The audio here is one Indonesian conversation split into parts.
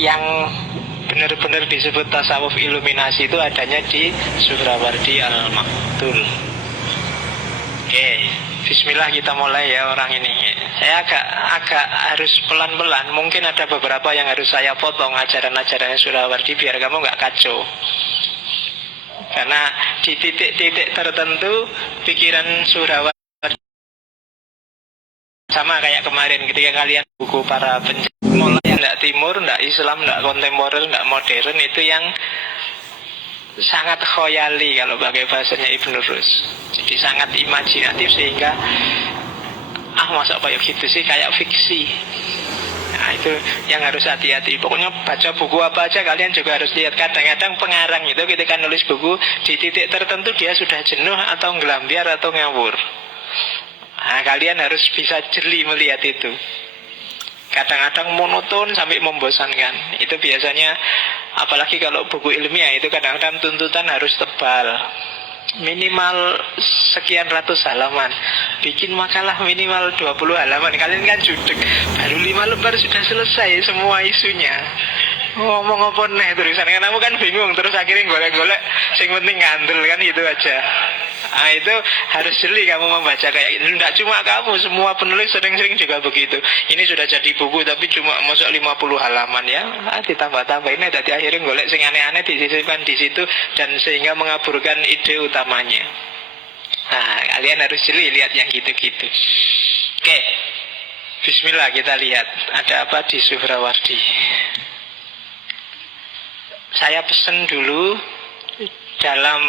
yang benar-benar disebut tasawuf iluminasi itu adanya di Suhrawardi Al-Maktul. Oke, bismillah kita mulai ya orang ini. Saya agak harus pelan-pelan. Mungkin ada beberapa yang harus saya potong ajaran-ajarannya Suhrawardi biar kamu nggak kacau. Karena di titik-titik tertentu pikiran Suhrawardi sama kayak kemarin ketika kalian buku para mulai tidak timur, tidak Islam, tidak kontemporer, tidak modern, itu yang sangat khoyali kalau pakai bahasanya Ibn Rus. Jadi sangat imajinatif sehingga masa kayak gitu sih, kayak fiksi. Nah itu yang harus hati-hati. Pokoknya baca buku apa aja kalian juga harus lihat. Kadang-kadang pengarang itu ketika nulis buku di titik tertentu dia sudah jenuh atau ngelambiar atau ngawur. Nah, kalian harus bisa jeli melihat itu. Kadang-kadang monoton sampai membosankan. Itu biasanya, apalagi kalau buku ilmiah itu kadang-kadang tuntutan harus tebal. Minimal sekian ratus halaman. Bikin makalah minimal 20 halaman. Kalian kan judek, baru 5 lembar sudah selesai semua isunya. Ngomong apa nih terusan, kamu kan bingung. Terus akhirnya golek-golek sing penting ngandel kan, itu aja. Nah itu harus jeli kamu membaca kayak gitu. Tidak cuma kamu, semua penulis sering-sering juga begitu. Ini sudah jadi buku tapi cuma masuk 50 halaman ya. Ditambah-tambah ini tadi akhirnya golek sing aneh-aneh disisipkan di situ dan sehingga mengaburkan ide utamanya. Nah kalian harus jeli lihat yang gitu-gitu. Oke, bismillah kita lihat ada apa di Suhrawardi. Saya pesen dulu dalam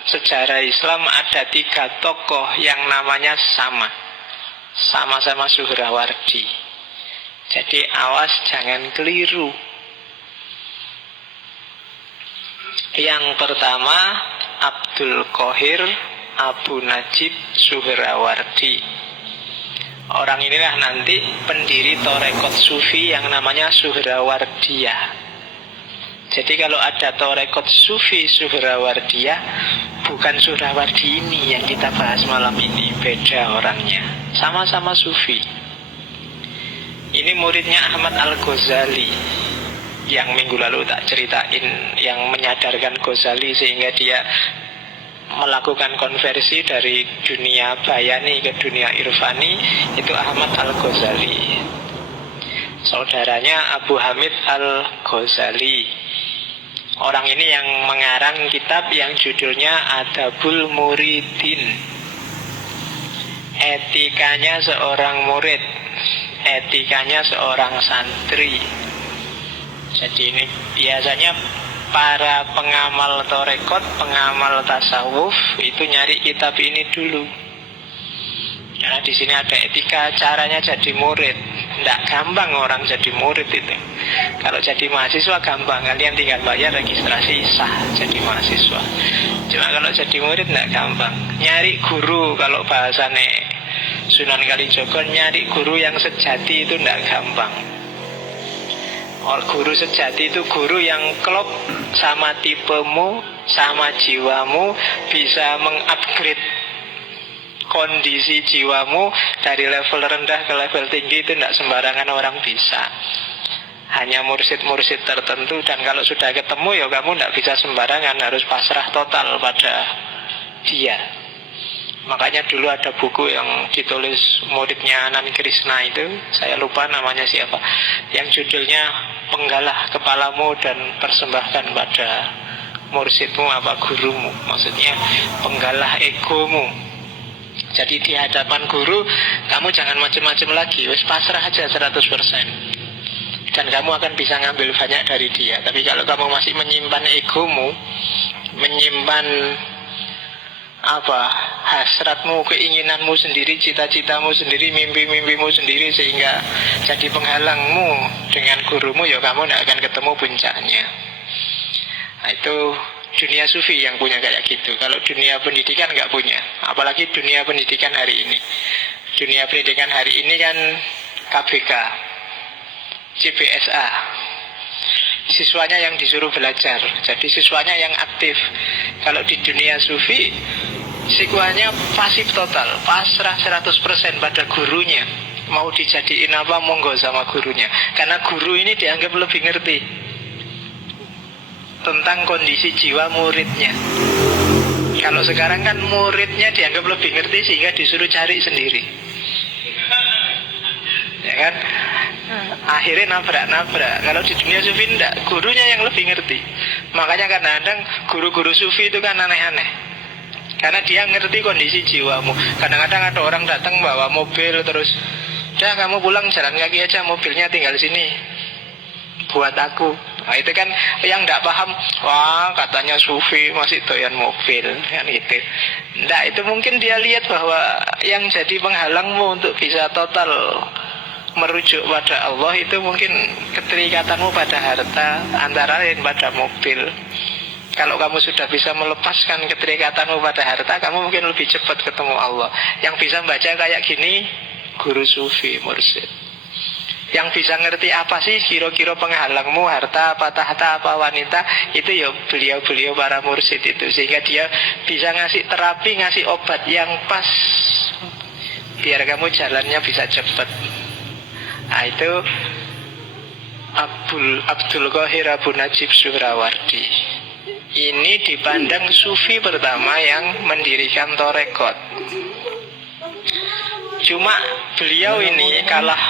sejarah Islam ada 3 tokoh yang namanya sama-sama Suhrawardi. Jadi awas jangan keliru. Yang pertama Abdul Qohir Abu Najib Suhrawardi. Orang inilah nanti pendiri Torekot Sufi yang namanya Suhrawardiyah. Jadi kalau ada Torekot Sufi Suhrawardiyah, bukan Suhrawardi ini yang kita bahas malam ini, beda orangnya. Sama-sama Sufi. Ini muridnya Ahmad Al-Ghazali yang minggu lalu tak ceritain, yang menyadarkan Ghazali sehingga dia melakukan konversi dari dunia bayani ke dunia irfani. Itu Ahmad Al-Ghazali. Saudaranya Abu Hamid Al-Ghazali. Orang ini yang mengarang kitab yang judulnya Adabul Muridin. Etikanya seorang murid, etikanya seorang santri. Jadi ini biasanya para pengamal torekot, pengamal tasawuf itu nyari kitab ini dulu. Karena di sini ada etika caranya jadi murid. Tidak gampang orang jadi murid itu. Kalau jadi mahasiswa gampang, kalian tinggal bayar registrasi sah jadi mahasiswa. Cuma kalau jadi murid tidak gampang. Nyari guru, kalau bahasane Sunan Kalijogo, nyari guru yang sejati itu tidak gampang. Guru sejati itu guru yang klop sama tipemu, sama jiwamu, bisa mengupgrade kondisi jiwamu dari level rendah ke level tinggi. Itu tidak sembarangan orang bisa. Hanya mursyid-mursyid tertentu. Dan kalau sudah ketemu ya kamu tidak bisa sembarangan, harus pasrah total pada dia. Makanya dulu ada buku yang ditulis muridnya Anand Krishna itu, saya lupa namanya siapa, yang judulnya Penggalah Kepalamu dan Persembahkan pada Mursyidmu apa Gurumu. Maksudnya penggalah egomu. Jadi di hadapan guru kamu jangan macam-macam lagi, wis pasrah aja 100%. Dan kamu akan bisa ngambil banyak dari dia. Tapi kalau kamu masih menyimpan egomu, menyimpan hasratmu, keinginanmu sendiri, cita-citamu sendiri, mimpi-mimpimu sendiri, sehingga jadi penghalangmu dengan gurumu, ya kamu tidak akan ketemu puncaknya. Nah, itu dunia sufi yang punya kayak gitu. Kalau dunia pendidikan nggak punya. Apalagi dunia pendidikan hari ini. Dunia pendidikan hari ini kan KBK, CBSA. Siswanya yang disuruh belajar. Jadi siswanya yang aktif. Kalau di dunia sufi, siswanya pasif total, pasrah 100% pada gurunya. mau dijadiin apa monggo sama gurunya. Karena guru ini dianggap lebih ngerti tentang kondisi jiwa muridnya. Kalau sekarang kan muridnya dianggap lebih ngerti sehingga disuruh cari sendiri, ya kan? Akhirnya nabrak-nabrak. Kalau di dunia sufi enggak, gurunya yang lebih ngerti. Makanya kadang-kadang guru-guru sufi itu kan aneh-aneh, karena dia ngerti kondisi jiwamu. Kadang-kadang ada orang datang bawa mobil, terus udah kamu pulang jalan kaki aja, mobilnya tinggal sini buat aku. Nah itu kan yang tidak paham, wah katanya sufi masih doyan mobil kan gitu. Nah itu mungkin dia lihat bahwa yang jadi penghalangmu untuk bisa total merujuk pada Allah itu mungkin keterikatanmu pada harta, antara lain pada mobil. Kalau kamu sudah bisa melepaskan keterikatanmu pada harta, kamu mungkin lebih cepat ketemu Allah. Yang bisa baca kayak gini guru sufi, mursyid. Yang bisa ngerti apa sih kira-kira penghalangmu, harta apa, tahta apa, wanita, itu ya beliau-beliau para mursyid itu. Sehingga dia bisa ngasih terapi, ngasih obat yang pas, biar kamu jalannya bisa cepat. Nah itu Abdul Qahir Abu Najib Suhrawardi. Ini dipandang sufi pertama yang mendirikan torekot. Cuma beliau ini kalah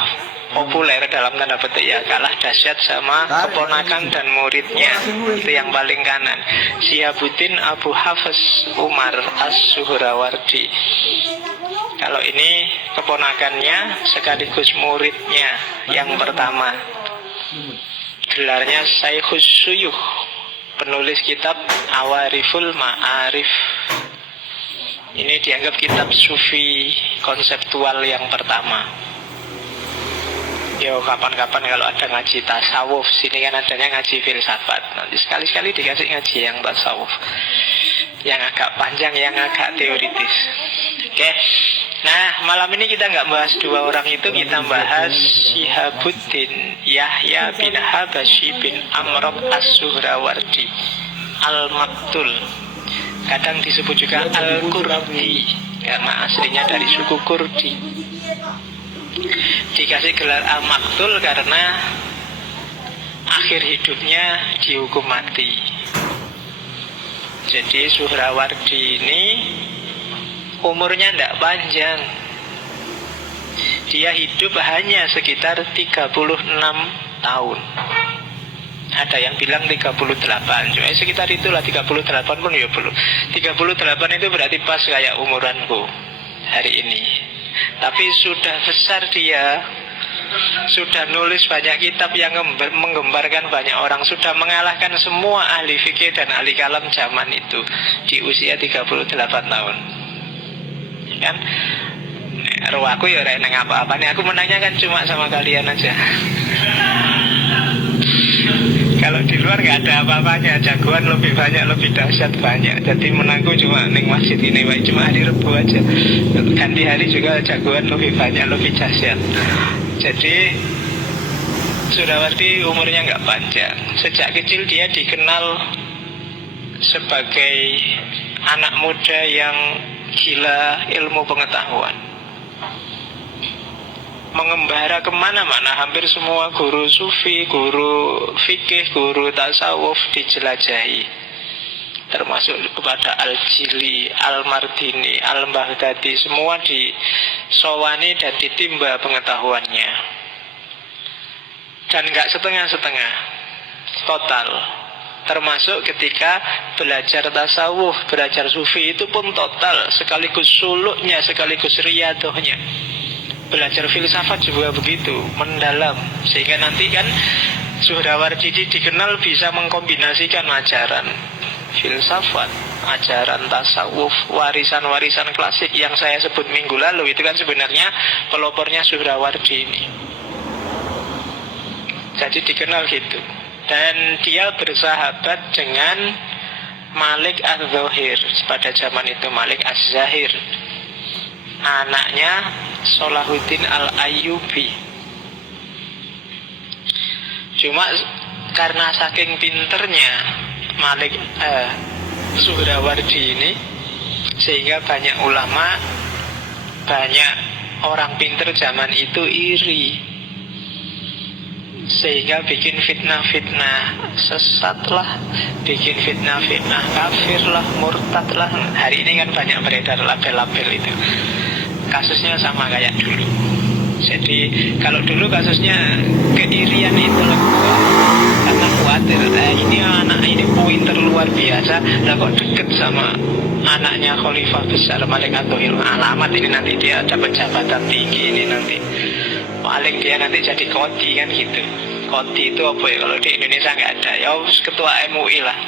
populer dalam tanda petik ya, kalah dahsyat sama keponakan dan muridnya. Itu yang paling kanan, Syihabuddin Abu Hafiz Umar As-Suhrawardi. Kalau ini keponakannya sekaligus muridnya yang pertama. Gelarnya Syekhus Suyuh, penulis kitab Awariful Ma'arif. Ini dianggap kitab sufi konseptual yang pertama. Yo kapan-kapan kalau ada ngaji tasawuf, sini kan adanya ngaji filsafat. Nanti sekali-sekali dikasih ngaji yang tasawuf, yang agak panjang, yang agak teoritis. Oke. Nah malam ini kita nggak bahas dua orang itu, kita bahas Syihabuddin Yahya bin Habashi bin Amr As-Suhrawardi Al-Maktul. Kadang disebut juga Al-Kurdi karena aslinya dari suku Kurdi. Dikasih gelar Al-Maktul karena akhir hidupnya dihukum mati. Jadi Suhrawardi ini umurnya tidak panjang. Dia hidup hanya sekitar 36 tahun. Ada yang bilang 38, cuma sekitar itulah, 38 pun ya belum. 38 itu berarti pas kayak umuranku hari ini. Tapi sudah besar dia, sudah nulis banyak kitab yang menggembarkan banyak orang, sudah mengalahkan semua ahli fikih dan ahli kalam zaman itu di usia 38 tahun. Kan ruwaku ya ora nang apa-apa nih, aku menangnya kan cuma sama kalian aja. Kalau di luar nggak ada apa-apanya, jagoan lebih banyak, lebih dahsyat banyak. Jadi menangku cuma neng masjid ini, baik cuma hari Rebu aja. Ganti hari juga jagoan lebih banyak, lebih dahsyat. Jadi Suhrawardi umurnya nggak panjang. Sejak kecil dia dikenal sebagai anak muda yang gila ilmu pengetahuan, mengembara kemana-mana. Hampir semua guru sufi, guru fikih, guru tasawuf dijelajahi, termasuk kepada Al-Jili, Al-Mardini, Al-Baghdadi. Semua disowani dan ditimba pengetahuannya, dan gak setengah-setengah, total. Termasuk ketika belajar tasawuf, belajar sufi itu pun total, sekaligus suluknya, sekaligus riyadohnya. Belajar filsafat juga begitu, mendalam. Sehingga nanti kan Suhrawardi dikenal bisa mengkombinasikan ajaran filsafat, ajaran tasawuf, warisan-warisan klasik yang saya sebut minggu lalu. Itu kan sebenarnya pelopornya Suhrawardi ini. Jadi dikenal gitu. Dan dia bersahabat dengan Malik Az-Zahir. Pada zaman itu Malik Az-Zahir, anaknya Salahuddin Al-Ayyubi. Cuma karena saking pinternya Malik Suhrawardi ini, sehingga banyak ulama, banyak orang pinter zaman itu iri, sehingga bikin fitnah-fitnah sesat lah, bikin fitnah-fitnah kafir lah, murtad lah. Hari ini kan banyak beredar label-label itu. Kasusnya sama kayak dulu. Jadi kalau dulu kasusnya keirian intelektual, karena khawatir ini anak ini pointer luar biasa, lah kok deket sama anaknya Khalifah besar Malik At-Thohir, alamat ini nanti dia dapat jabatan tinggi, ini nanti paling dia nanti jadi kodi kan gitu. Kodi itu apa ya, kalau di Indonesia nggak ada, ya ketua MUI lah.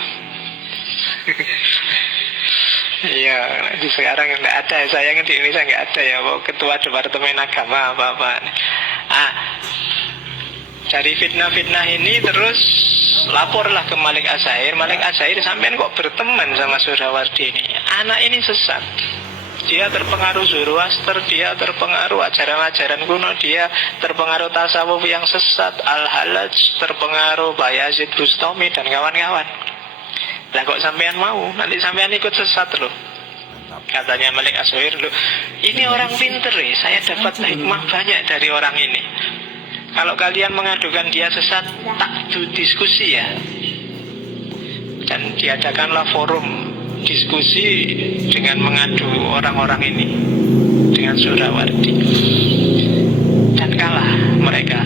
Iya, di sekarang nggak ada, sayangnya di Indonesia nggak ada ya, ketua Departemen Agama apa-apa. Dari fitnah-fitnah ini terus laporlah ke Malik Az-Zahir. Malik Az-Zahir, sampean kok berteman sama Suhrawardi ini? Anak ini sesat. Dia terpengaruh Zoroaster, dia terpengaruh ajaran-ajaran kuno, dia terpengaruh tasawuf yang sesat, Al-Halaj, terpengaruh Bayazid Bustami dan kawan-kawan. Lah kok sampean mau? Nanti sampean ikut sesat loh. Katanya Malik Az-Zahir, loh, ini orang pinter ya, saya dapat hikmah banyak dari orang ini. Kalau kalian mengadukan dia sesat, tak diskusi ya. Dan diadakanlah forum diskusi dengan mengadu orang-orang ini, dengan Suhrawardi. Dan kalah mereka.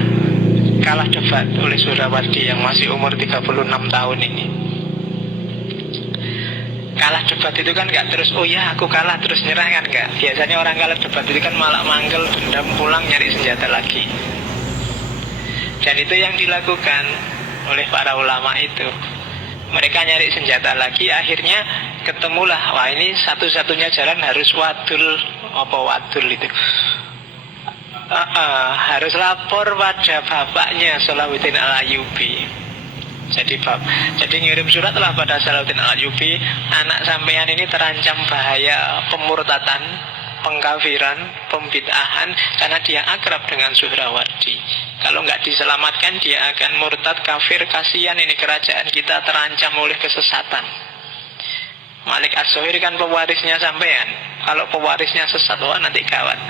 Kalah debat oleh Suhrawardi yang masih umur 36 tahun ini. Kalah debat itu kan gak terus, oh ya aku kalah terus nyerah kan gak. Biasanya orang kalah debat itu kan malah manggel, dendam, pulang nyari senjata lagi. Dan itu yang dilakukan oleh para ulama itu. Mereka nyari senjata lagi, akhirnya ketemulah, wah ini satu-satunya jalan harus wadul. Apa wadul itu? Harus lapor pada bapaknya Salahuddin Al-Ayyubi. Jadi ngirim surat lah pada Salahuddin Al-Ayyubi, anak sampean ini terancam bahaya pemurtatan, pengkafiran, pembid'ahan, karena dia akrab dengan Suhrawardi. Kalau nggak diselamatkan dia akan murtad, kafir, kasihan ini kerajaan kita terancam oleh kesesatan. Malik Az-Zahir kan pewarisnya sampean. Kalau pewarisnya sesat, wah nanti gawat.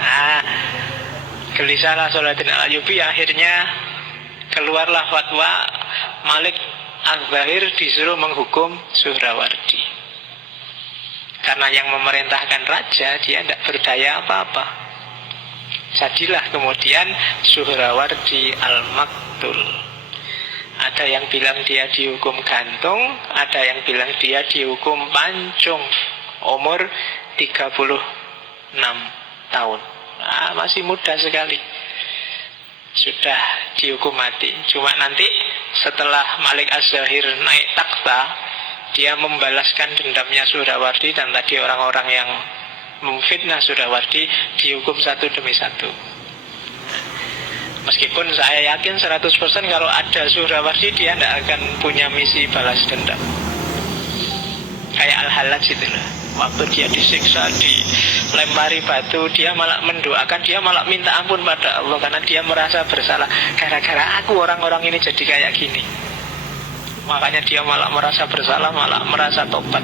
Gelisahlah Salahuddin Al-Ayyubi, akhirnya keluarlah fatwa Malik Az-Zahir disuruh menghukum Suhrawardi. Karena yang memerintahkan raja, dia tidak berdaya apa-apa. Jadilah kemudian Suhrawardi al-Maktul. Ada yang bilang dia dihukum gantung, ada yang bilang dia dihukum pancung, umur 36 tahun. Masih muda sekali. Sudah dihukum mati. Cuma nanti setelah Malik Az-Zahir naik takhta, dia membalaskan dendamnya Suhrawardi, dan tadi orang-orang yang memfitnah Suhrawardi dihukum satu demi satu. Meskipun saya yakin 100% kalau ada Suhrawardi, dia tidak akan punya misi balas dendam. Kayak Al-Halaj itu loh. Waktu dia disiksa, dilempari batu, dia malah mendoakan, dia malah minta ampun pada Allah, karena dia merasa bersalah. Gara-gara aku orang-orang ini jadi kayak gini. Makanya dia malah merasa bersalah, malah merasa tobat,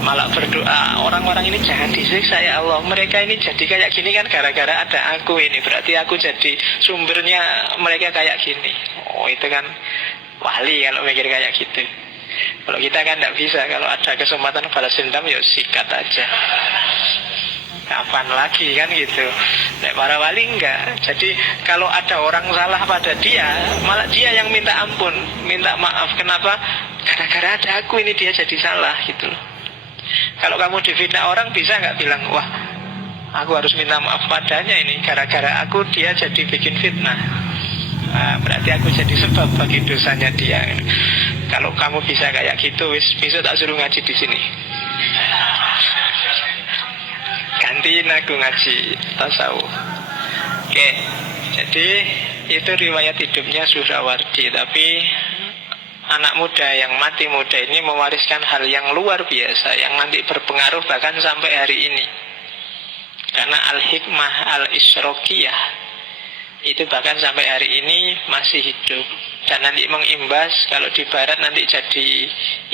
malah berdoa, orang-orang ini jangan disiksa ya Allah. Mereka ini jadi kayak gini kan gara-gara ada aku ini. Berarti aku jadi sumbernya mereka kayak gini. Oh itu kan wali kalau mikir kayak gitu. Kalau kita kan tidak bisa. Kalau ada kesempatan balas dendam, ya sikat aja. Kapan lagi kan gitu. Nek para wali enggak. Jadi kalau ada orang salah pada dia, malah dia yang minta ampun, minta maaf. Kenapa? Gara-gara ada aku ini dia jadi salah gitu. Kalau kamu difitnah orang, bisa nggak bilang, wah aku harus minta maaf padanya ini, gara-gara aku dia jadi bikin fitnah. Berarti aku jadi sebab bagi dosanya dia. Kalau kamu bisa kayak gitu, besok tak suruh ngaji di sini. Gantiin aku ngaji tasawuf. Oke, jadi itu riwayat hidupnya Suhrawardi. Tapi anak muda yang mati muda ini mewariskan hal yang luar biasa, yang nanti berpengaruh bahkan sampai hari ini. Karena al-hikmah al-isyrokiyah itu bahkan sampai hari ini masih hidup. Dan nanti mengimbas, kalau di barat nanti jadi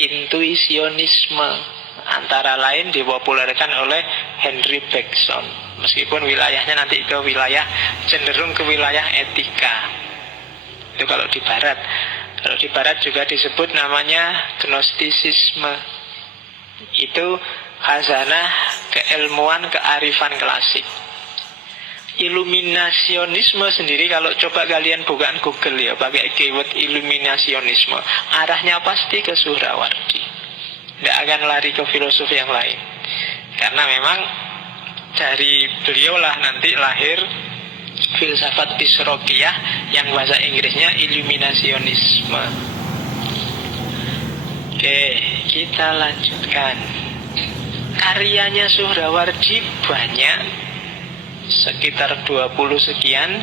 intuisionisme. Antara lain dipopulerkan oleh Henry Bergson. Meskipun wilayahnya nanti ke wilayah, cenderung ke wilayah etika. Itu kalau di barat. Kalau di barat juga disebut namanya gnostisisme. Itu khazanah keilmuan, kearifan klasik. Iluminasionisme sendiri, kalau coba kalian bukaan Google ya, pakai keyword iluminasionisme, arahnya pasti ke Suhrawardi. Tidak akan lari ke filosof yang lain. Karena memang dari beliaulah nanti lahir filsafat Israqiyah yang bahasa Inggrisnya iluminasionisme. Oke, kita lanjutkan. Karyanya Suhrawardi banyak, sekitar 20 sekian.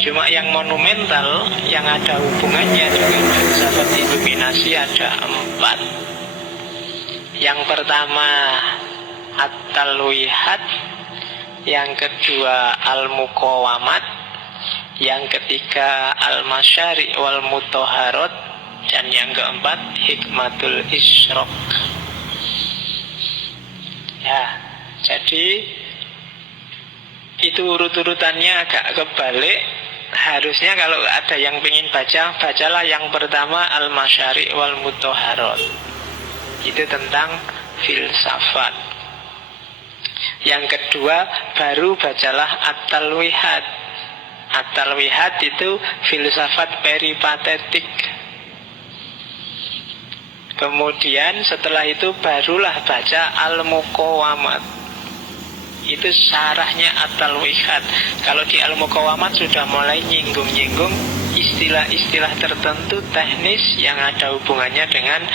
Cuma yang monumental, yang ada hubungannya dengan filsafat iluminasi ada 4. Yang pertama At-Talwihat, yang kedua Al-Muqawamat, yang ketiga Al-Masyari' wal Mutahharat, dan yang keempat Hikmatul Isyraq. Ya, jadi itu urut-urutannya agak kebalik. Harusnya kalau ada yang ingin baca, bacalah yang pertama Al-Masyari' wal Mutahharat. Itu tentang filsafat. Yang kedua baru bacalah At-Talwihat. At-Talwihat itu filsafat peripatetik. Kemudian setelah itu barulah baca Al-Muqawamat. Itu syarahnya At-Talwihat. Kalau di Al-Muqawamat sudah mulai nyinggung-nyinggung istilah-istilah tertentu teknis yang ada hubungannya dengan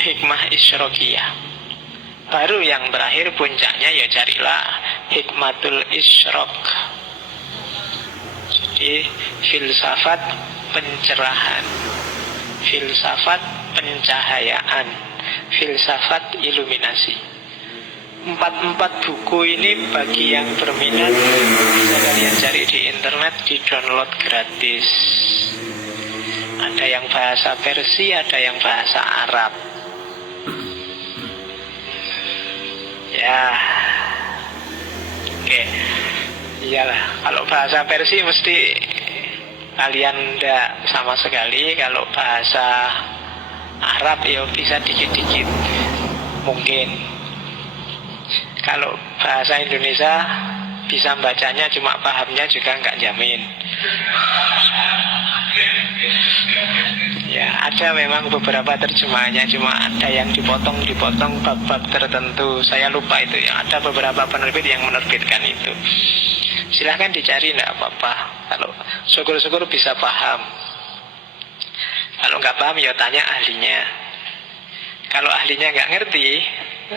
hikmah Isyraqiyah. Baru yang terakhir puncaknya ya carilah Hikmatul Isyraq. Jadi filsafat pencerahan, filsafat pencahayaan, filsafat iluminasi. 4 buku ini bagi yang berminat bisa kalian cari di internet, di download gratis. Ada yang bahasa Persia, ada yang bahasa Arab. Ya, oke. Iyalah, kalau bahasa Persia mesti kalian enggak sama sekali. Kalau bahasa Arab ya bisa dikit-dikit mungkin. Kalau bahasa Indonesia bisa bacanya, cuma pahamnya juga nggak jamin. Ya, ada memang beberapa terjemahannya, cuma ada yang dipotong bab-bab tertentu. Saya lupa itu ya. Ada beberapa penerbit yang menerbitkan itu. Silahkan dicari, enggak apa-apa. Kalau syukur-syukur bisa paham. Kalau nggak paham ya tanya ahlinya. Kalau ahlinya nggak ngerti,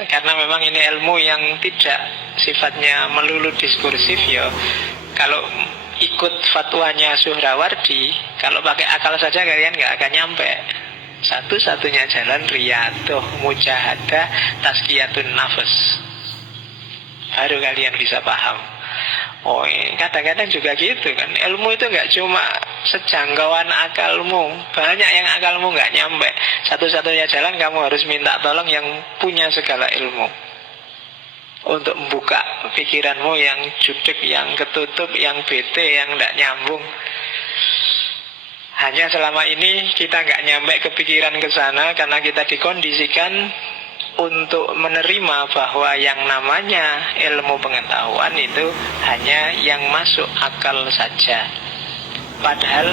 karena memang ini ilmu yang tidak sifatnya melulu diskursif ya. Kalau ikut fatwanya Suhrawardi, kalau pakai akal saja kalian nggak akan nyampe. Satu-satunya jalan riyadhah, mujahadah, tazkiyatun nafs. Baru kalian bisa paham. Oh, kadang-kadang juga gitu kan. Ilmu itu nggak cuma sejangkauan akalmu. Banyak yang akalmu nggak nyampe. Satu-satunya jalan kamu harus minta tolong yang punya segala ilmu untuk membuka pikiranmu yang jutek, yang ketutup, yang bete, yang nggak nyambung. Hanya selama ini kita nggak nyampe kepikiran ke sana karena kita dikondisikan untuk menerima bahwa yang namanya ilmu pengetahuan itu hanya yang masuk akal saja. Padahal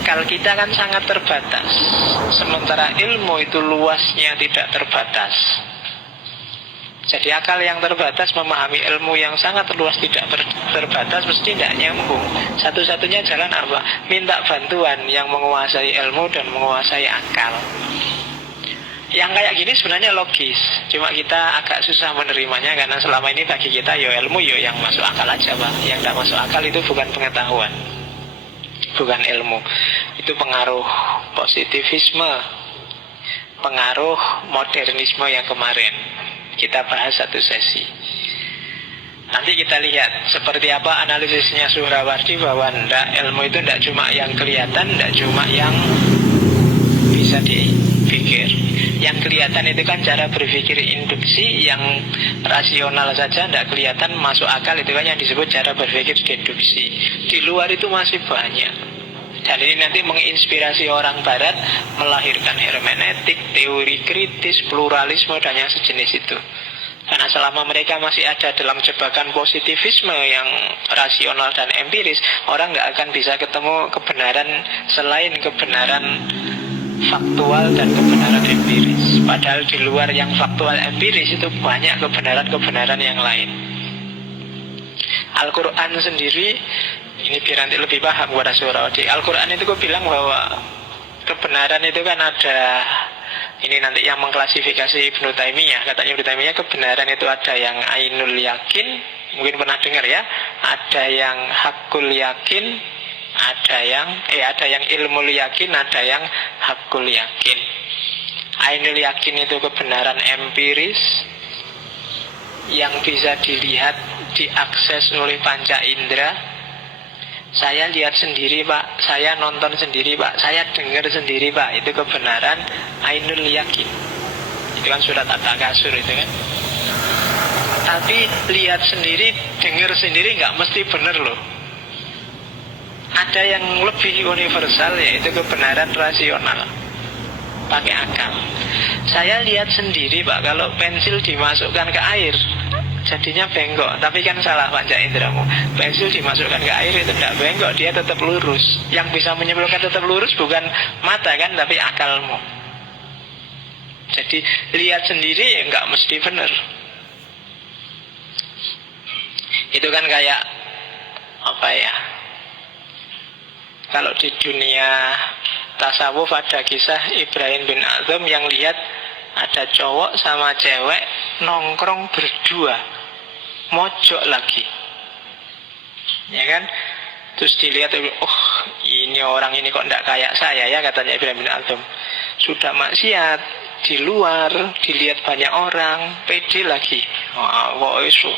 akal kita kan sangat terbatas, sementara ilmu itu luasnya tidak terbatas. Jadi akal yang terbatas memahami ilmu yang sangat luas tidak terbatas mesti tidak nyambung. Satu-satunya jalan apa? Minta bantuan yang menguasai ilmu dan menguasai akal. Yang kayak gini sebenarnya logis, cuma kita agak susah menerimanya karena selama ini bagi kita ya ilmu ya yang masuk akal aja, Pak. Yang tidak masuk akal itu bukan pengetahuan, bukan ilmu. Itu pengaruh positivisme, pengaruh modernisme yang kemarin kita bahas satu sesi. Nanti kita lihat seperti apa analisisnya Suhrawardi bahwa ilmu itu tidak cuma yang kelihatan, tidak cuma yang bisa berpikir. Yang kelihatan itu kan cara berpikir induksi, yang rasional saja tidak kelihatan, masuk akal, itu kan yang disebut cara berpikir deduksi. Di luar itu masih banyak. Dan ini nanti menginspirasi orang barat melahirkan hermeneutik, teori kritis, pluralisme, dan yang sejenis itu. Karena selama mereka masih ada dalam jebakan positivisme yang rasional dan empiris, orang nggak akan bisa ketemu kebenaran selain kebenaran faktual dan kebenaran empiris. Padahal di luar yang faktual empiris itu banyak kebenaran-kebenaran yang lain. Al-Quran sendiri, ini biar nanti lebih paham kepada Surawadi. Al-Quran itu gue bilang bahwa kebenaran itu kan ada, ini nanti yang mengklasifikasi Ibnu Taimiyah. Katanya Ibnu Taimiyah kebenaran itu ada yang ainul yakin, mungkin pernah dengar ya. Ada yang hakul yakin, ada yang ilmul yakin, ada yang hakul yakin. Ainul yakin itu kebenaran empiris yang bisa dilihat, diakses oleh panca indera. Saya lihat sendiri Pak, saya nonton sendiri Pak, saya dengar sendiri Pak. Itu kebenaran ainul yakin. Itu kan surat At-Takasur itu kan. Tapi lihat sendiri, dengar sendiri nggak mesti benar loh. Ada yang lebih universal, yaitu kebenaran rasional, pakai akal. Saya lihat sendiri Pak, kalau pensil dimasukkan ke air jadinya bengkok, tapi kan salah panca inderamu. Pensil dimasukkan ke air itu tidak bengkok, dia tetap lurus. Yang bisa menyimpulkan tetap lurus bukan mata kan, tapi akalmu. Jadi lihat sendiri nggak mesti benar. Itu kan kayak apa ya? Kalau di dunia tasawuf ada kisah Ibrahim bin Adham yang lihat ada cowok sama cewek nongkrong berdua, mojok lagi, ya kan? Terus dilihat, oh ini orang ini kok tidak kayak saya ya, katanya Ibrahim bin Adham. Sudah maksiat di luar, dilihat banyak orang, pede lagi. Oh, itu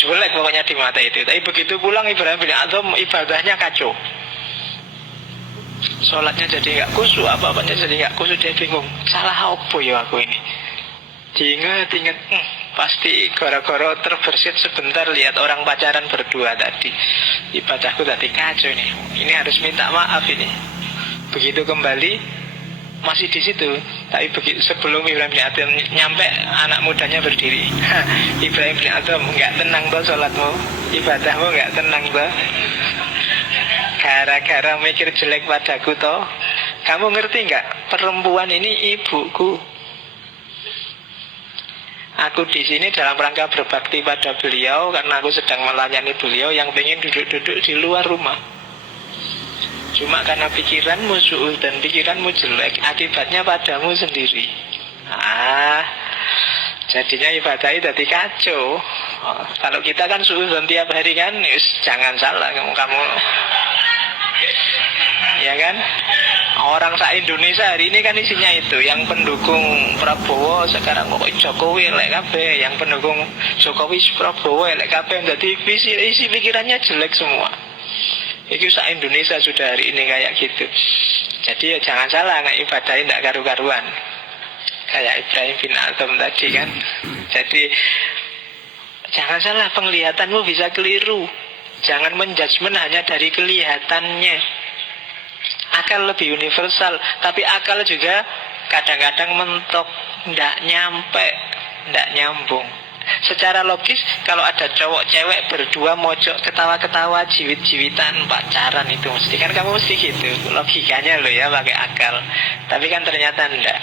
jelek pokoknya di mata itu. Tapi begitu pulang Ibrahim bin Adham, ibadahnya kacau. Sholatnya jadi nggak khusyuk, apa-apanya jadi nggak khusyuk. Dia bingung, salah apa ya aku ini. Diingat, pasti gara-gara terbersit sebentar lihat orang pacaran berdua tadi. Ibadahku tadi kacau nih. Ini harus minta maaf ini. Begitu kembali masih di situ. Tapi begitu sebelum Ibrahim bin Adham nyampe, anak mudanya berdiri. Ibrahim bin Adham, nggak tenang toh sholatmu, ibadahmu nggak tenang toh. Gara-gara mikir jelek padaku toh. Kamu ngerti nggak? Perempuan ini ibuku. Aku di sini dalam rangka berbakti pada beliau karena aku sedang melayani beliau yang pengen duduk-duduk di luar rumah. Cuma karena pikiranmu su'udzon, pikiranmu jelek, akibatnya padamu sendiri. Jadinya ibadahnya jadi kacau. Kalau kita kan su'udzon tiap hari kan, jangan salah kamu. Ya kan? Orang se-Indonesia hari ini kan isinya itu. Yang pendukung Prabowo sekarang kok Jokowi elek kabeh, yang pendukung Jokowi Prabowo elek kabeh. Jadi isi pikirannya jelek semua. Itu se-Indonesia sudah hari ini kayak gitu. Jadi ya jangan salah, nggak ibadahnya tidak karu-karuan. Kayak Ibrahim bin Adham tadi kan. Jadi jangan salah, penglihatanmu bisa keliru. Jangan menjudgment hanya dari kelihatannya. Akal lebih universal, tapi akal juga kadang-kadang mentok, tidak nyampe, tidak nyambung. Secara logis, kalau ada cowok cewek berdua mojok ketawa-ketawa, jiwit-jiwitan, pacaran, itu mesti kan kamu mesti gitu. Logikanya loh ya, pakai akal. Tapi kan ternyata tidak.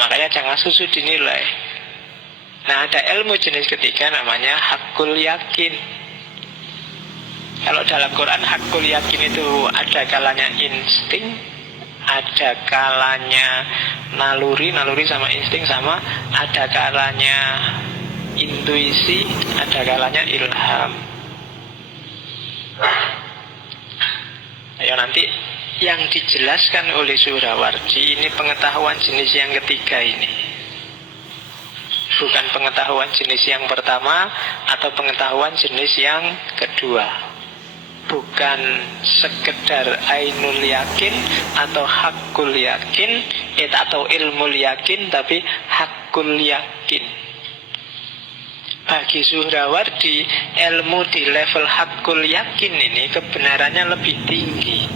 Makanya jangan susu dinilai. Nah, ada ilmu jenis ketiga namanya hakul yakin. Kalau dalam Quran hakul yakin itu ada kalanya insting, ada kalanya naluri sama insting sama, ada kalanya intuisi, ada kalanya ilham. Ayo nanti yang dijelaskan oleh Suhrawardi ini pengetahuan jenis yang ketiga ini. Bukan pengetahuan jenis yang pertama atau pengetahuan jenis yang kedua. bukan sekedar ainul yakin atau hakul yakin atau ilmul yakin, tapi hakul yakin. Bagi Suhrawardi, ilmu di level hakul yakin ini kebenarannya lebih tinggi,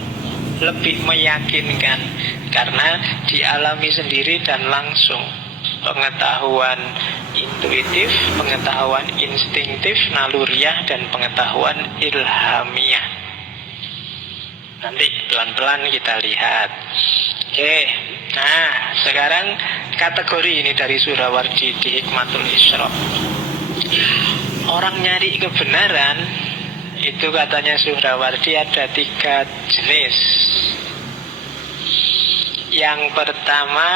lebih meyakinkan, karena dialami sendiri dan langsung. Pengetahuan intuitif, pengetahuan instinktif, naluriah, dan pengetahuan ilhamiah. Nanti pelan-pelan kita lihat. Oke, nah sekarang kategori ini dari Suhrawardi di Hikmatul Isyraq. Orang nyari kebenaran itu katanya Suhrawardi ada 3 jenis. Yang pertama,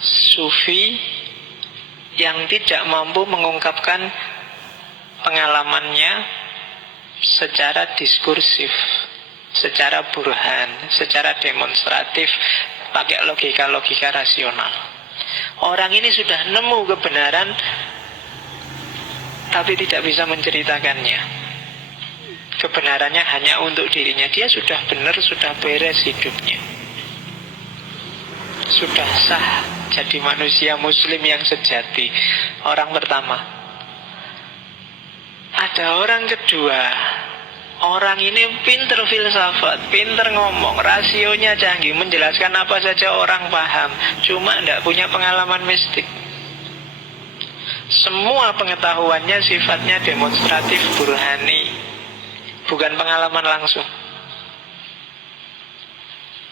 sufi yang tidak mampu mengungkapkan pengalamannya secara diskursif, secara burhan, secara demonstratif, pakai logika-logika rasional. Orang ini sudah nemu kebenaran tapi tidak bisa menceritakannya. Kebenarannya hanya untuk dirinya. Dia sudah benar, sudah beres hidupnya, sudah sah jadi manusia muslim yang sejati. Orang pertama. Ada orang kedua. Orang ini pinter filsafat, pinter ngomong, rasionya canggih, menjelaskan apa saja orang paham, cuma tidak punya pengalaman mistik. Semua pengetahuannya sifatnya demonstratif, burhani, bukan pengalaman langsung.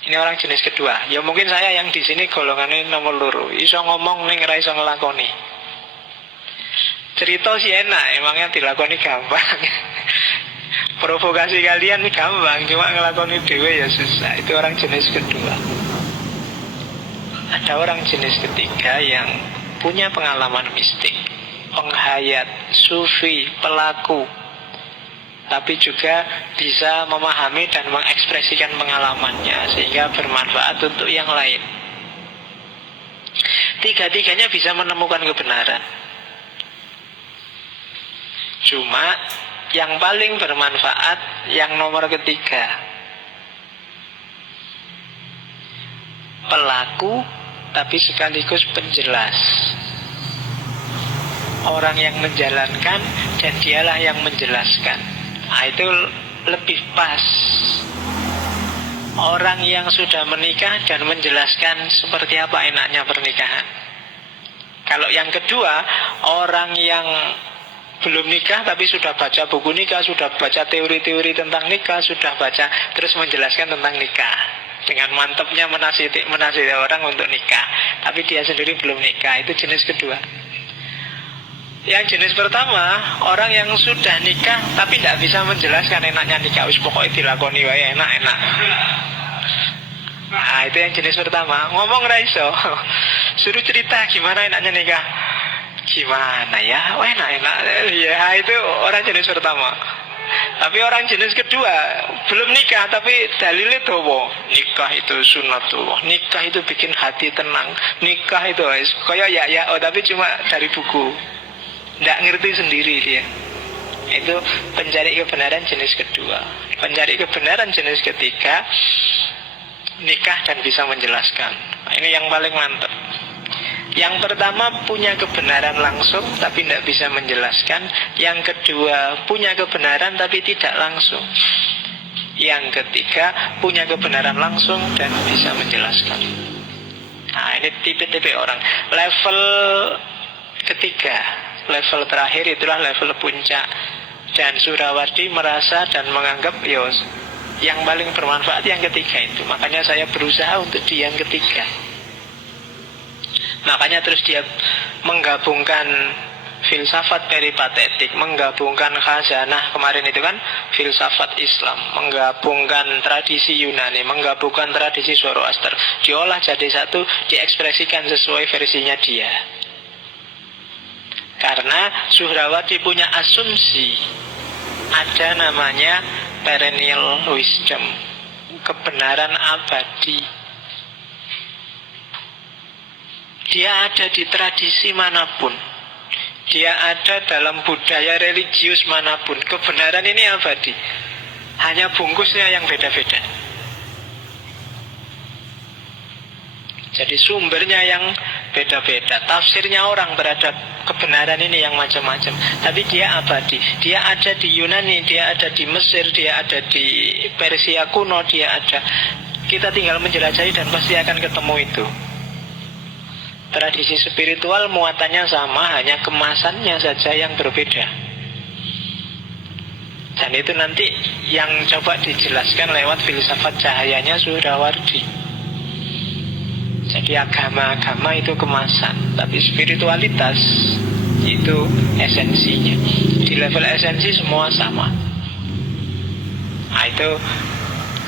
Ini orang jenis kedua. Ya mungkin saya yang di sini golongannya nomor loro. Iso ngomong ning ra iso ngelakoni. Cerita sih enak, emangnya dilakoni gampang. Provokasi kalian gampang, cuma ngelakoni dewe ya susah. Itu orang jenis kedua. Ada orang jenis ketiga yang punya pengalaman mistik, penghayat, sufi, pelaku, tapi juga bisa memahami dan mengekspresikan pengalamannya sehingga bermanfaat untuk yang lain. Tiga-tiganya bisa menemukan kebenaran. Cuma yang paling bermanfaat yang nomor ketiga, pelaku tapi sekaligus penjelas. Orang yang menjalankan dan dialah yang menjelaskan. Nah, itu lebih pas. Orang yang sudah menikah dan menjelaskan seperti apa enaknya pernikahan. Kalau yang kedua, orang yang belum nikah tapi sudah baca buku nikah, sudah baca teori-teori tentang nikah, sudah baca terus menjelaskan tentang nikah dengan mantapnya menasihati orang untuk nikah, tapi dia sendiri belum nikah. Itu jenis kedua. Yang jenis pertama, orang yang sudah nikah tapi tidak bisa menjelaskan enaknya nikah, wis pokoknya dilakoni wae enak-enak. Nah, itu yang jenis pertama. Ngomong ra iso. Suruh cerita gimana enaknya nikah. Gimana ya? Wah, enak-enak. Ya, itu orang jenis pertama. Tapi orang jenis kedua, belum nikah tapi dalilnya dowo. Nikah itu sunnatullah. Nikah itu bikin hati tenang. Nikah itu kayak ya, tapi cuma dari buku. Tidak ngerti sendiri dia. Itu pencari kebenaran jenis kedua. Pencari kebenaran jenis ketiga, nikah dan bisa menjelaskan. Ini yang paling mantap. Yang pertama punya kebenaran langsung tapi tidak bisa menjelaskan. Yang kedua punya kebenaran tapi tidak langsung. Yang ketiga punya kebenaran langsung dan bisa menjelaskan. Nah, ini tipe-tipe orang. Level ketiga, level terakhir itulah level puncak. Dan Suhrawardi merasa dan menganggap yang paling bermanfaat yang ketiga itu. Makanya saya berusaha untuk di yang ketiga. Makanya terus dia menggabungkan filsafat peripatetik, menggabungkan khazanah kemarin itu kan filsafat Islam, menggabungkan tradisi Yunani, menggabungkan tradisi Zoroaster, diolah jadi satu, diekspresikan sesuai versinya dia. Karena Suhrawardi punya asumsi ada namanya perennial wisdom, kebenaran abadi. Dia ada di tradisi manapun, dia ada dalam budaya religius manapun. Kebenaran ini abadi. Hanya bungkusnya yang beda-beda. Jadi sumbernya yang beda-beda. Tafsirnya orang terhadap kebenaran ini yang macam-macam. Tapi dia abadi. Dia ada di Yunani, dia ada di Mesir, dia ada di Persia kuno, dia ada. Kita tinggal menjelajahi dan pasti akan ketemu itu. Tradisi spiritual muatannya sama, hanya kemasannya saja yang berbeda. Dan itu nanti yang coba dijelaskan lewat filsafat cahayanya Suhrawardi. Jadi agama-agama itu kemasan, tapi spiritualitas itu esensinya. Di level esensi semua sama. Nah, itu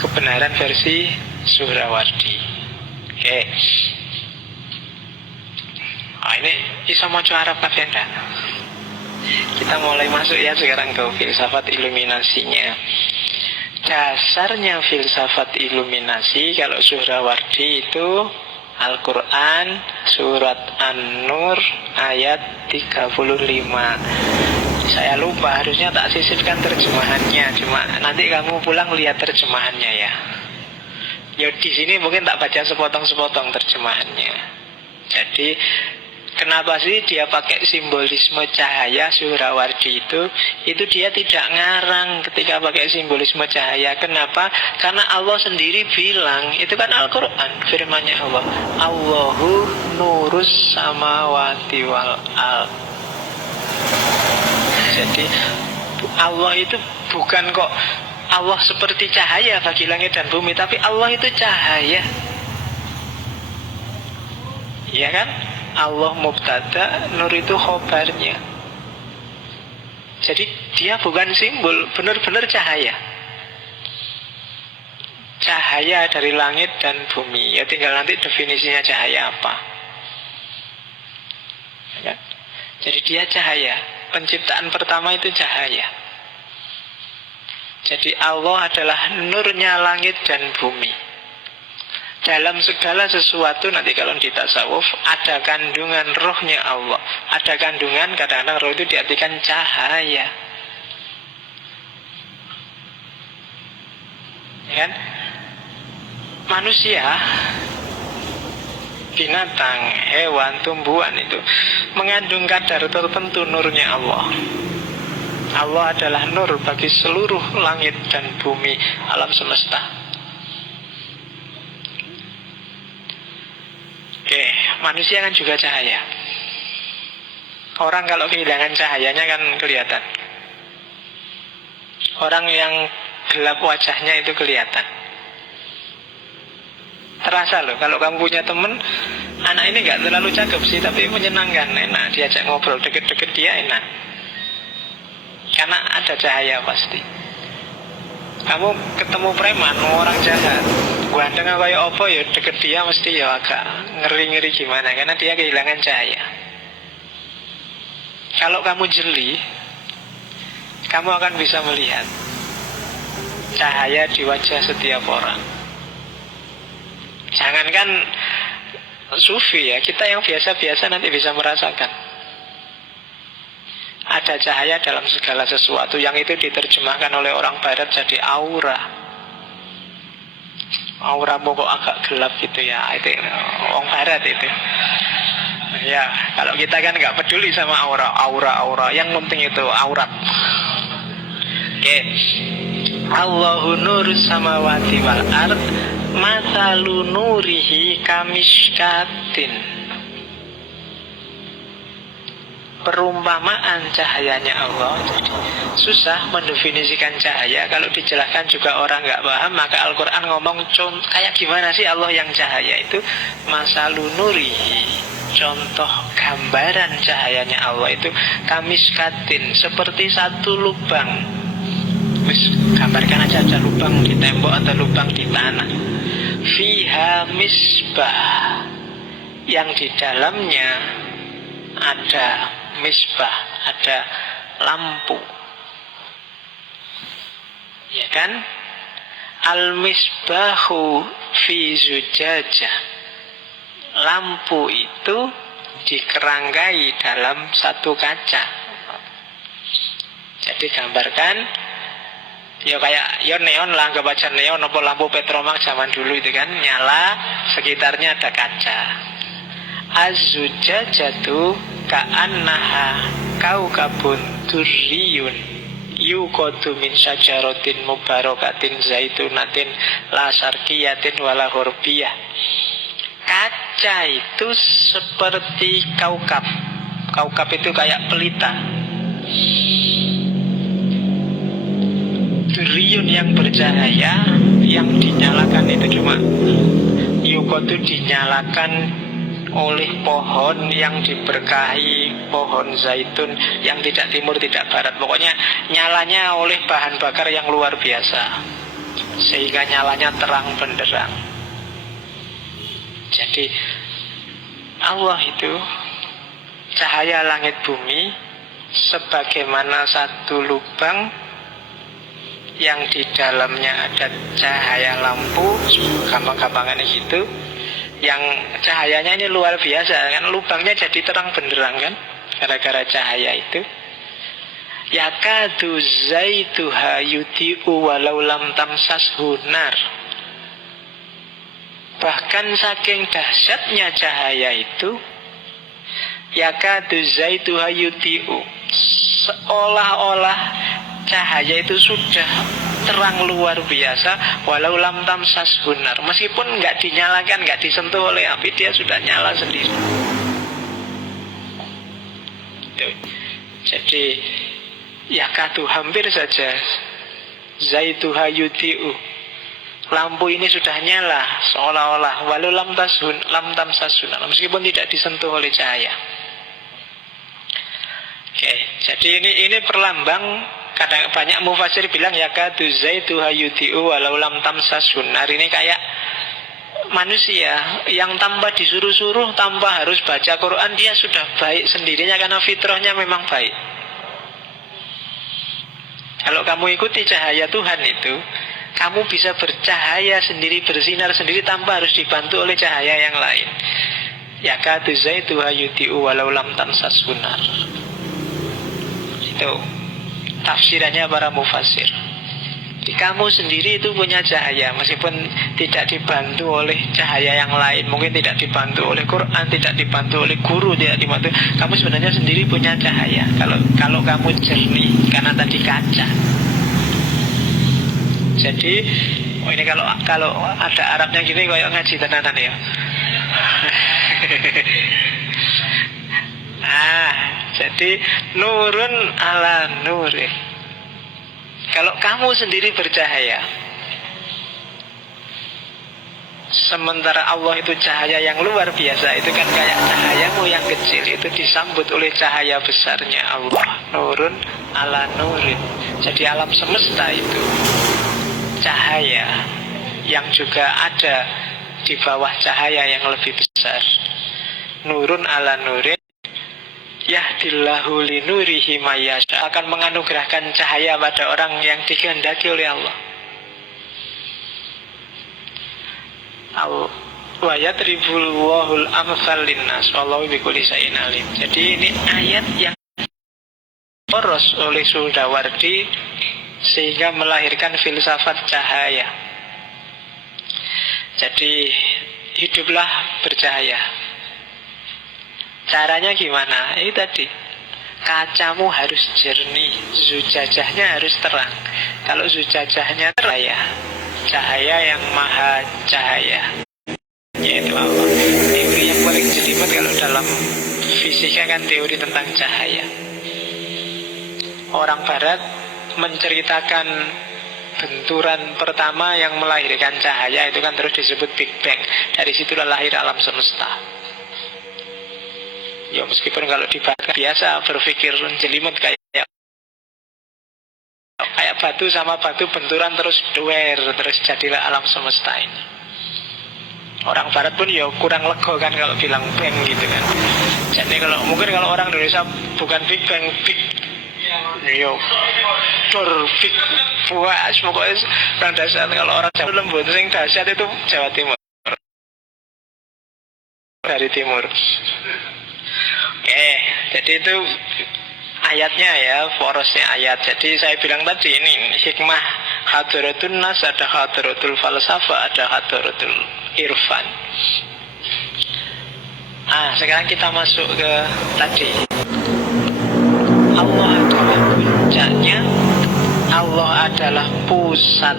kebenaran versi Suhrawardi. Oke. Nah, ini bisa maca Arab kabeh ndak? Kita mulai masuk ya sekarang ke filsafat iluminasinya. Dasarnya filsafat iluminasi kalau Suhrawardi itu Al-Quran surat An-Nur ayat 35. Saya lupa, harusnya tak sisipkan terjemahannya. Cuma nanti kamu pulang lihat terjemahannya ya. Ya di sini mungkin tak baca sepotong-sepotong terjemahannya. Jadi kenapa sih dia pakai simbolisme cahaya Suhrawardi itu dia tidak ngarang ketika pakai simbolisme cahaya. Kenapa? Karena Allah sendiri bilang, itu kan Al-Quran, firman-Nya Allah, Allahu nurus samawati wal ard. Jadi Allah itu bukan kok Allah seperti cahaya bagi langit dan bumi, tapi Allah itu cahaya. Iya kan? Allah mubtada, nur itu khobarnya. Jadi dia bukan simbol, benar-benar cahaya. Cahaya dari langit dan bumi. Ya tinggal nanti definisinya cahaya apa. Ya. Jadi dia cahaya. Penciptaan pertama itu cahaya. Jadi Allah adalah nurnya langit dan bumi. Dalam segala sesuatu nanti kalau di tasawuf ada kandungan rohnya Allah. Ada kandungan, kadang-kadang roh itu diartikan cahaya. Ya kan? Manusia, binatang, hewan, tumbuhan itu mengandung kadar tertentu nurnya Allah. Allah adalah nur bagi seluruh langit dan bumi alam semesta. Oke, manusia kan juga cahaya. Orang kalau kehilangan cahayanya kan kelihatan. Orang yang gelap wajahnya itu kelihatan. Terasa loh, kalau kamu punya temen, anak ini gak terlalu cakep sih, tapi menyenangkan, enak, diajak ngobrol, deket-deket dia enak. Karena ada cahaya pasti. Kamu ketemu preman, orang jahat, ganteng kayak apa ya, deket dia mesti ya agak ngeri-ngeri gimana, karena dia kehilangan cahaya. Kalau kamu jeli, kamu akan bisa melihat cahaya di wajah setiap orang. Jangankan sufi ya, kita yang biasa-biasa nanti bisa merasakan ada cahaya dalam segala sesuatu, yang itu diterjemahkan oleh orang barat jadi aura. Auramu kok agak gelap gitu ya, itu orang barat itu. Ya, kalau kita kan nggak peduli sama aura, yang penting itu aurat. Oke. Allahu nur samawati wal ard, mathalu nurihi kamishkatin. Perumpamaan cahayanya Allah. Jadi susah mendefinisikan cahaya. Kalau dijelaskan juga orang nggak paham, maka Al-Quran ngomong kayak gimana sih Allah yang cahaya itu. Masalu nurihi, contoh gambaran cahayanya Allah itu kamiskatin, seperti satu lubang. Wis, gambarkan aja ada lubang di tembok atau lubang di tanah. Fiha misbah, yang di dalamnya ada misbah, ada lampu. Ya kan? Al-misbahu fi zujajah. Lampu itu dikerangkai dalam satu kaca. Jadi gambarkan Ya kayak ya neon lah, anggap aja neon apa lampu petromak zaman dulu itu kan nyala, sekitarnya ada kaca. Az-zujajatu ka'annaha kaukabun durriyun yuqadu min syajaratin mubarakatin zaitunatin la syarqiyatin wala gharbiyah. Kaca itu seperti kaukab. Kaukab itu kayak pelita. Durriyun yang bercahaya, yang dinyalakan itu cuma yuqadu dinyalakan oleh pohon yang diberkahi, pohon zaitun yang tidak timur tidak barat. Pokoknya nyalanya oleh bahan bakar yang luar biasa, sehingga nyalanya terang benderang. Jadi Allah itu cahaya langit bumi sebagaimana satu lubang yang di dalamnya ada cahaya lampu, gampang-gampangannya gitu, yang cahayanya ini luar biasa kan, lubangnya jadi terang benderang kan, gara-gara cahaya itu. Yakadu zaituha yuti'u walau lam tamsashu nar. Bahkan saking dahsyatnya cahaya itu, yakadu zaituha yuti'u, seolah-olah cahaya itu sudah terang luar biasa, walau lam tamsashu nar, meskipun nggak dinyalakan, nggak disentuh oleh api, dia sudah nyala sendiri. Jadi yakadu hampir saja zaituha yuti'u, lampu ini sudah nyala seolah-olah, walau lam tamsashu nar, meskipun tidak disentuh oleh cahaya. Oke, jadi ini perlambang. Kadang banyak mufasir bilang yakadu zaituha yuti'u walau lam tamsashu nar. Ini kayak manusia yang tanpa disuruh-suruh, tanpa harus baca Quran, dia sudah baik sendirinya karena fitrahnya memang baik. Kalau kamu ikuti cahaya Tuhan itu, kamu bisa bercahaya sendiri, bersinar sendiri tanpa harus dibantu oleh cahaya yang lain. Yakadu zaituha yuti'u walau lam tamsashu nar. Itu tafsirannya para mufasir. Di kamu sendiri itu punya cahaya, meskipun tidak dibantu oleh cahaya yang lain, mungkin tidak dibantu oleh Quran, tidak dibantu oleh guru, tidak dibantu. Kamu sebenarnya sendiri punya cahaya. Kalau kamu jernih, karena tadi kaca. Jadi ini kalau ada Arabnya gini, kayak ngaji tenanan ya. Jadi nurun ala nurin. Kalau kamu sendiri bercahaya, sementara Allah itu cahaya yang luar biasa, itu kan kayak cahayamu yang kecil itu disambut oleh cahaya besarnya Allah. Nurun ala nurin. Jadi alam semesta itu cahaya yang juga ada di bawah cahaya yang lebih besar. Nurun ala nurin yahdillahu linurihi mayyasha, akan menganugerahkan cahaya pada orang yang dikehendaki oleh Allah. Wa yadribul wahul amsal linnas wallahu bikulli syai'in alim. Jadi ini ayat yang poros oleh Sudawardi sehingga melahirkan filsafat cahaya. Jadi hiduplah bercahaya. Caranya gimana? Ini tadi, kacamu harus jernih, zujajahnya harus terang. Kalau zujajahnya terang, cahaya yang maha cahaya, yaitu Allah. Teori yang paling jelimet kalau dalam fisika kan teori tentang cahaya. Orang Barat menceritakan benturan pertama yang melahirkan cahaya, itu kan terus disebut Big Bang. Dari situlah lahir alam semesta. Ya meskipun kalau dibakar biasa berpikir jelimet kayak batu sama batu benturan terus duer, terus jadilah alam semesta ini. Orang Barat pun ya kurang lego kan kalau bilang bang gitu kan. Jadi mungkin kalau orang Indonesia bukan Big Bang, Big yo big buas, pokoknya orang dasar. Kalau orang Jawa lembut sing dahsyat itu Jawa Timur, dari timur. Jadi itu ayatnya ya, porosnya ayat. Jadi saya bilang tadi ini hikmah hadratul nas, ada hadratul falsafah, ada hadratul irfan. Sekarang kita masuk ke tadi. Allah adalah puncaknya, Allah adalah pusat,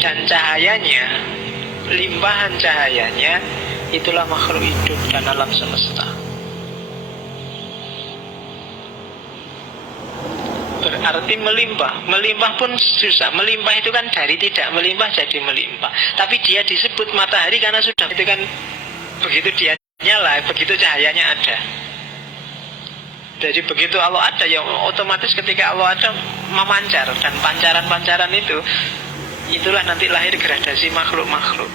dan cahayanya, limpahan cahayanya, itulah makhluk hidup dan alam semesta. Berarti melimpah pun susah. Melimpah itu kan dari tidak melimpah jadi melimpah. Tapi dia disebut matahari karena sudah itu kan begitu dia nyala, begitu cahayanya ada. Jadi begitu Allah ada, ya otomatis ketika Allah ada memancar, dan pancaran-pancaran itu, itulah nanti lahir gradasi makhluk-makhluk.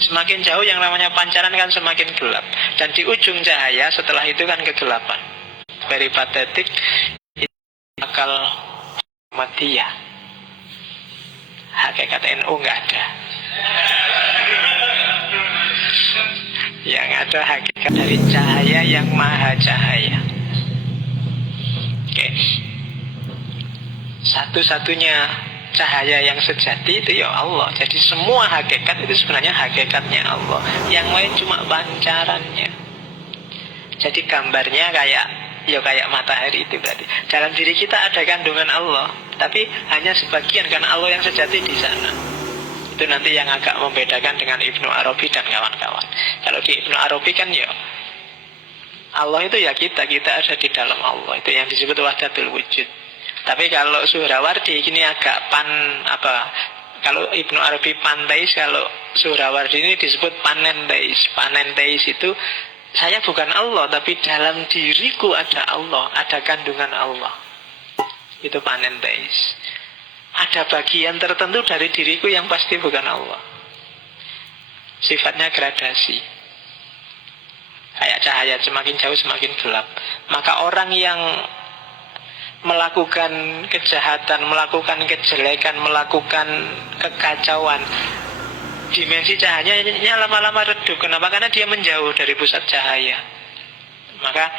Semakin jauh yang namanya pancaran kan semakin gelap, dan di ujung cahaya setelah itu kan kegelapan. Peripatetik akal Muhammadiyah. Hakikat NU nggak ada. Yang ada hakikat dari cahaya yang maha cahaya. Oke. Satu-satunya cahaya yang sejati itu ya Allah. Jadi semua hakikat itu sebenarnya hakikatnya Allah. Yang lain cuma pancarannya. Jadi gambarnya kayak matahari itu berarti. Dalam diri kita ada kandungan Allah, tapi hanya sebagian karena Allah yang sejati di sana. Itu nanti yang agak membedakan dengan Ibnu Arabi dan kawan-kawan. Kalau di Ibnu Arabi kan ya Allah itu ya kita ada di dalam Allah. Itu yang disebut wahdatul wujud. Tapi kalau Suhrawardi ini agak kalau Ibnu Arabi panteis, kalau Suhrawardi ini disebut panenteis. Panenteis itu saya bukan Allah, tapi dalam diriku ada Allah, ada kandungan Allah. Itu panenteis. Ada bagian tertentu dari diriku yang pasti bukan Allah. Sifatnya gradasi. Kayak cahaya, semakin jauh semakin gelap. Maka orang yang melakukan kejahatan, melakukan kejelekan, melakukan kekacauan, dimensi cahayanya lama-lama redup. Kenapa? Karena dia menjauh dari pusat cahaya. Maka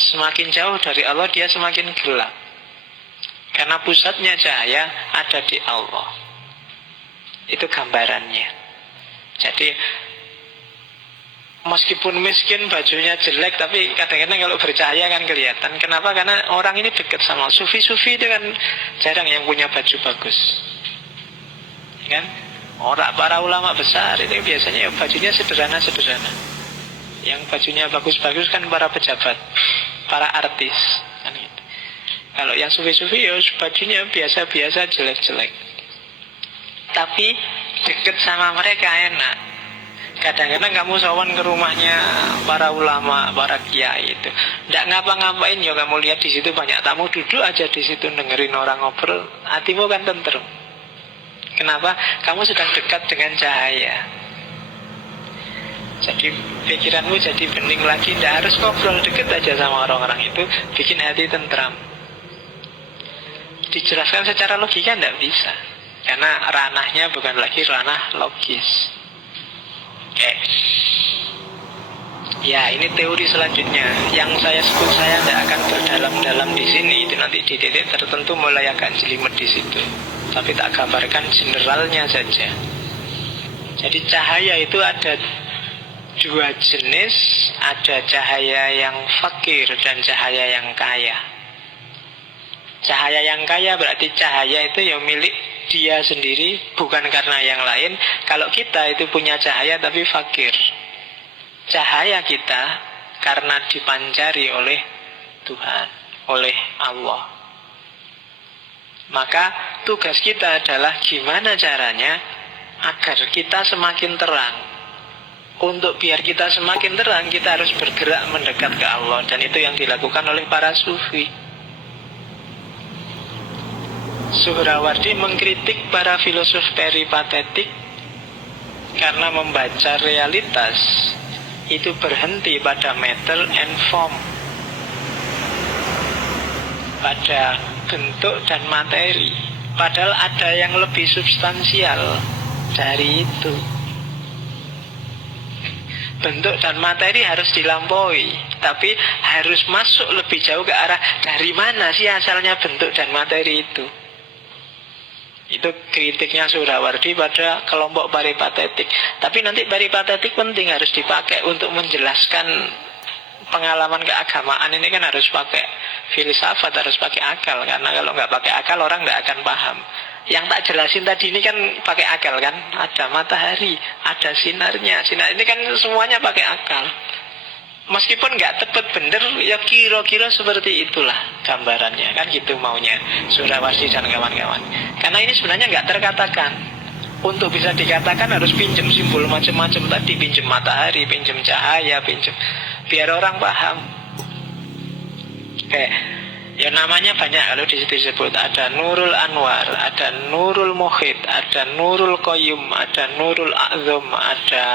semakin jauh dari Allah, dia semakin gelap. Karena pusatnya cahaya ada di Allah. Itu gambarannya. Jadi meskipun miskin, bajunya jelek, tapi kadang-kadang kalau bercahaya kan kelihatan. Kenapa? Karena orang ini dekat sama sufi-sufi itu kan jarang yang punya baju bagus, kan? Orang para ulama besar itu biasanya bajunya sederhana-sederhana. Yang bajunya bagus-bagus kan para pejabat, para artis, kan gitu. Kalau yang sufi-sufi ya bajunya biasa-biasa, jelek-jelek. Tapi deket sama mereka enak. Kadang-kadang kamu sowan ke rumahnya para ulama, para kiai itu, nggak ngapa-ngapain ya, kamu lihat di situ banyak tamu, duduk aja di situ dengerin orang ngobrol, hatimu kan tentrem. Kenapa? Kamu sedang dekat dengan cahaya. Jadi pikiranmu jadi bening lagi. Tidak harus ngobrol, dekat aja sama orang-orang itu, bikin hati tentram. Dijelaskan secara logika tidak bisa, karena ranahnya bukan lagi ranah logis. Oke. Ya, ini teori selanjutnya. Yang saya sebut, saya tidak akan berdalam-dalam di sini. Itu nanti di titik tertentu mulai agak jelimet di situ. Tapi tak gambarkan generalnya saja. Jadi cahaya itu ada dua jenis. Ada cahaya yang fakir dan cahaya yang kaya. Cahaya yang kaya berarti cahaya itu yang milik dia sendiri, bukan karena yang lain. Kalau kita itu punya cahaya tapi fakir. Cahaya kita karena dipancari oleh Tuhan, oleh Allah. Maka tugas kita adalah gimana caranya agar kita semakin terang. Untuk biar kita semakin terang, kita harus bergerak mendekat ke Allah. Dan itu yang dilakukan oleh para sufi. Suhrawardi mengkritik para filosof peripatetik karena membaca realitas itu berhenti pada matter and form, pada bentuk dan materi. Padahal ada yang lebih substansial dari itu. Bentuk dan materi harus dilampaui. tapi harus masuk lebih jauh ke arah dari mana sih asalnya bentuk dan materi itu. Itu kritiknya Suhrawardi pada kelompok peripatetik. Tapi nanti peripatetik penting, harus dipakai untuk menjelaskan pengalaman keagamaan ini, kan harus pakai filsafat, harus pakai akal. Karena kalau nggak pakai akal orang nggak akan paham. Yang tak jelasin tadi ini kan pakai akal kan. Ada matahari, ada sinarnya. Sinar ini kan semuanya pakai akal. Meskipun nggak tepat bener, ya kira-kira seperti itulah gambarannya. Kan gitu maunya Suhrawardi dan kawan-kawan. Karena ini sebenarnya nggak terkatakan. Untuk bisa dikatakan harus pinjem simbol macam-macam tadi. Pinjem matahari, pinjem cahaya, pinjem, biar orang paham. Oke. Ya namanya banyak kalau di situ disebut. Ada Nurul Anwar, ada Nurul Muhid, ada Nurul Qayyum, ada Nurul A'zam, ada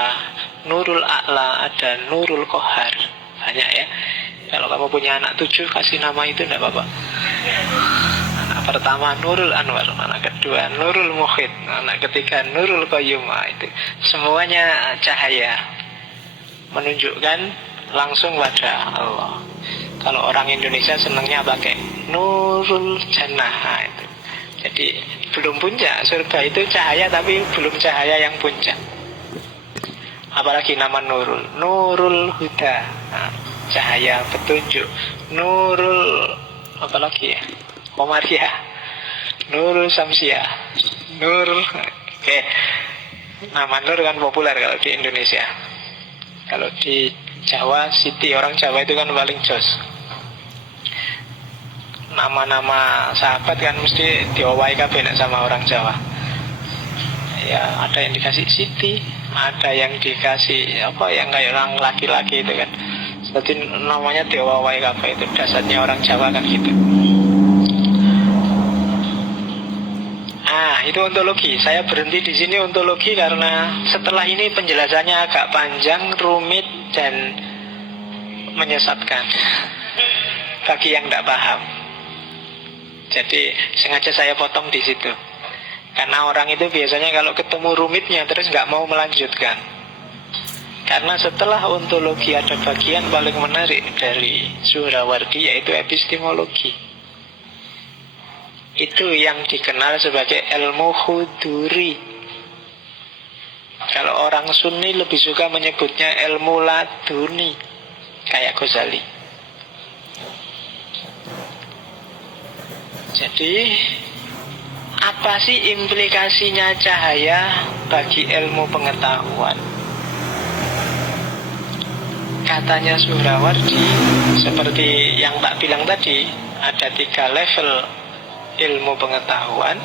Nurul A'la, ada Nurul Kohar. Banyak ya. Kalau kamu punya anak 7, kasih nama itu enggak apa-apa. Anak pertama Nurul Anwar, anak kedua Nurul Muhid, anak ketiga Nurul Qayyum. Itu semuanya cahaya, menunjukkan langsung pada Allah. Kalau orang Indonesia senangnya pakai Nurul Jannah itu. Jadi belum puncak. Surga itu cahaya tapi belum cahaya yang puncak. Apalagi nama Nurul, Nurul Huda, cahaya petunjuk. Nurul apalagi ya, Komariah, Nurul Samsiah, Nurul. Oke. Nama Nur kan populer kalau di Indonesia. Kalau di Jawa, Siti, orang Jawa itu kan paling jos. Nama-nama sahabat kan mesti diowai kabeh sama orang Jawa. Ya, ada yang dikasih Siti, ada yang dikasih apa yang kayak orang laki-laki itu kan. Jadi namanya diowai kabeh, itu dasarnya orang Jawa kan gitu. Itu ontologi. Saya berhenti di sini ontologi karena setelah ini penjelasannya agak panjang, rumit dan menyesatkan bagi yang tidak paham. Jadi sengaja saya potong di situ. Karena orang itu biasanya kalau ketemu rumitnya terus nggak mau melanjutkan. Karena setelah ontologi ada bagian paling menarik dari Suhrawardi, yaitu epistemologi. Itu yang dikenal sebagai ilmu huduri. Kalau orang Sunni lebih suka menyebutnya ilmu laduni, kayak Ghazali. Jadi apa sih implikasinya cahaya bagi ilmu pengetahuan? Katanya Suhrawardi, seperti yang tak bilang tadi, ada 3 level ilmu pengetahuan.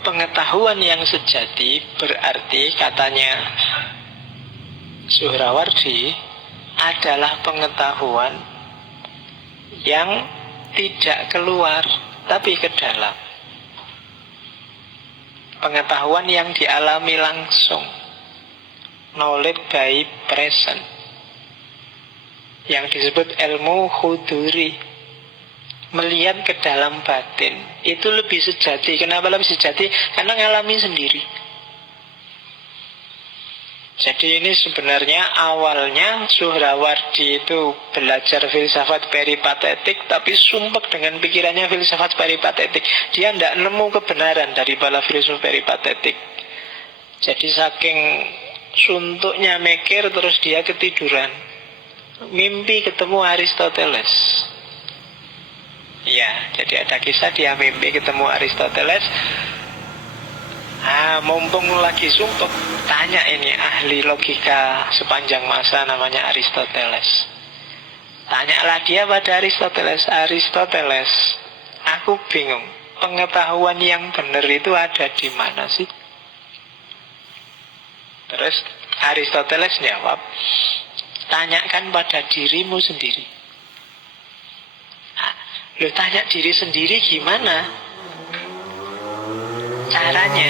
Pengetahuan yang sejati berarti, katanya Suhrawardi, adalah pengetahuan yang tidak keluar tapi ke dalam. Pengetahuan yang dialami langsung, knowledge by present, yang disebut ilmu huduri, melihat ke dalam batin. Itu lebih sejati. Kenapa lebih sejati? Karena ngalami sendiri. Jadi ini sebenarnya awalnya Suhrawardi itu belajar filsafat peripatetik, tapi sumpek dengan pikirannya filsafat peripatetik. Dia tidak nemu kebenaran dari para filsuf peripatetik. Jadi saking suntuknya mikir, terus dia ketiduran, mimpi ketemu Aristoteles. Ya, jadi ada kisah dia mimpi ketemu Aristoteles. Mumpung lagi sumpek, tanya ini ahli logika sepanjang masa namanya Aristoteles. Tanyalah dia pada Aristoteles, Aristoteles, aku bingung, pengetahuan yang benar itu ada di mana sih? Terus Aristoteles jawab, tanyakan pada dirimu sendiri. Lu tanya diri sendiri gimana caranya?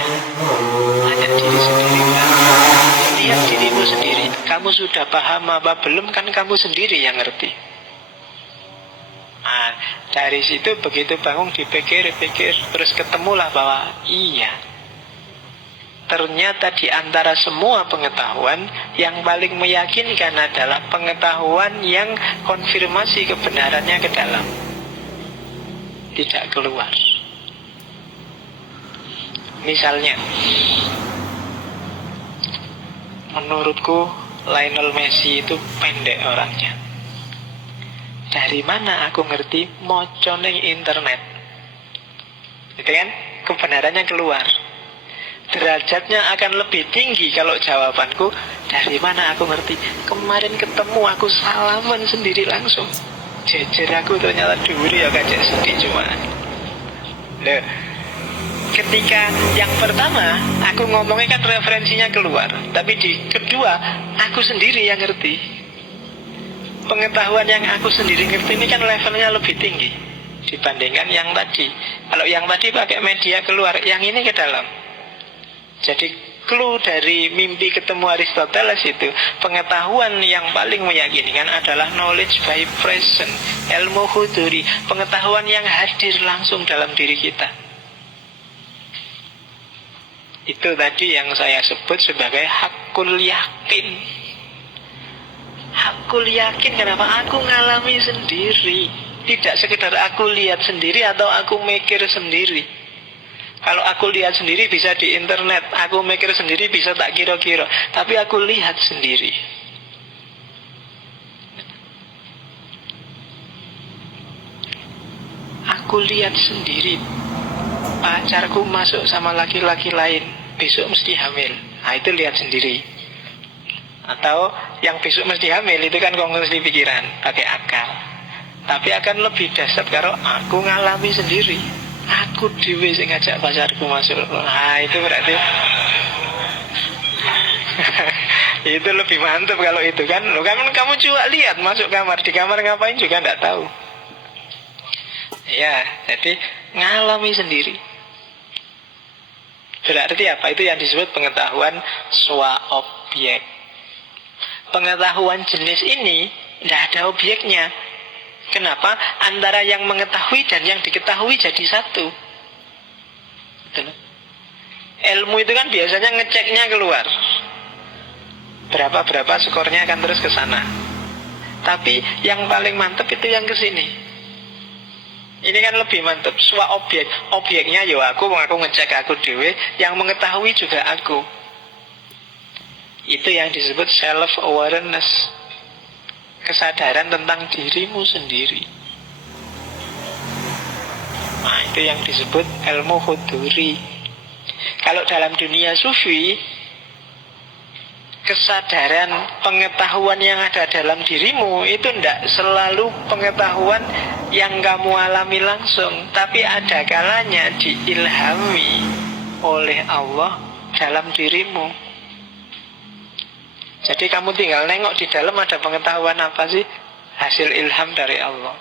Tanya diri sendiri kan? Lihat dirimu sendiri. Kamu sudah paham apa belum? Kan kamu sendiri yang ngerti. Dari situ begitu bangun dipikir-pikir, terus ketemulah bahwa iya, ternyata di antara semua pengetahuan yang paling meyakinkan adalah pengetahuan yang konfirmasi kebenarannya ke dalam, tidak keluar. Misalnya, menurutku Lionel Messi itu pendek orangnya. Dari mana aku ngerti? Moco ning internet. Gitu kan? Kebenarannya keluar. Derajatnya akan lebih tinggi kalau jawabanku, dari mana aku ngerti? Kemarin ketemu aku salaman sendiri langsung. Jejer aku ternyata duri ya kajak sedih cuma. Loh, ketika yang pertama aku ngomongnya kan referensinya keluar, tapi di kedua aku sendiri yang ngerti. Pengetahuan yang aku sendiri ngerti ini kan levelnya lebih tinggi dibandingkan yang tadi. Kalau yang tadi pakai media keluar, yang ini ke dalam. Jadi clue dari mimpi ketemu Aristoteles itu, pengetahuan yang paling meyakinkan adalah knowledge by present, ilmu huduri, pengetahuan yang hadir langsung dalam diri kita. Itu tadi yang saya sebut sebagai hakul yakin. Hakul yakin kenapa? Aku ngalami sendiri. Tidak sekedar aku lihat sendiri atau aku mikir sendiri. Kalau aku lihat sendiri bisa di internet, aku mikir sendiri bisa tak kira-kira, tapi aku lihat sendiri. Aku lihat sendiri. Pacarku masuk sama laki-laki lain, besok mesti hamil. Nah itu lihat sendiri. Atau yang besok mesti hamil itu kan kongsi pikiran, pakai akal. Tapi akan lebih dahsyat kalau aku ngalami sendiri. Aku dewe sing ngajak pacarku masuk. Nah itu berarti itu lebih mantap kalau itu kan. Loh, kamu coba lihat masuk kamar, di kamar ngapain juga tidak tahu. Ya, jadi ngalami sendiri. Berarti apa? Itu yang disebut pengetahuan swa-objek. Pengetahuan jenis ini tidak ada objeknya. Kenapa? Antara yang mengetahui dan yang diketahui jadi satu. Betul. Ilmu itu kan biasanya ngeceknya keluar. Berapa skornya akan terus ke sana. Tapi yang paling mantap itu yang ke sini. Ini kan lebih mantap. Swa objek. Objeknya ya aku ngecek aku dewe. Yang mengetahui juga aku. Itu yang disebut self-awareness. Kesadaran tentang dirimu sendiri. Nah itu yang disebut ilmu huduri. Kalau dalam dunia sufi, kesadaran pengetahuan yang ada dalam dirimu itu tidak selalu pengetahuan yang kamu alami langsung, tapi ada kalanya diilhami oleh Allah dalam dirimu. Jadi kamu tinggal nengok di dalam ada pengetahuan apa sih? Hasil ilham dari Allah.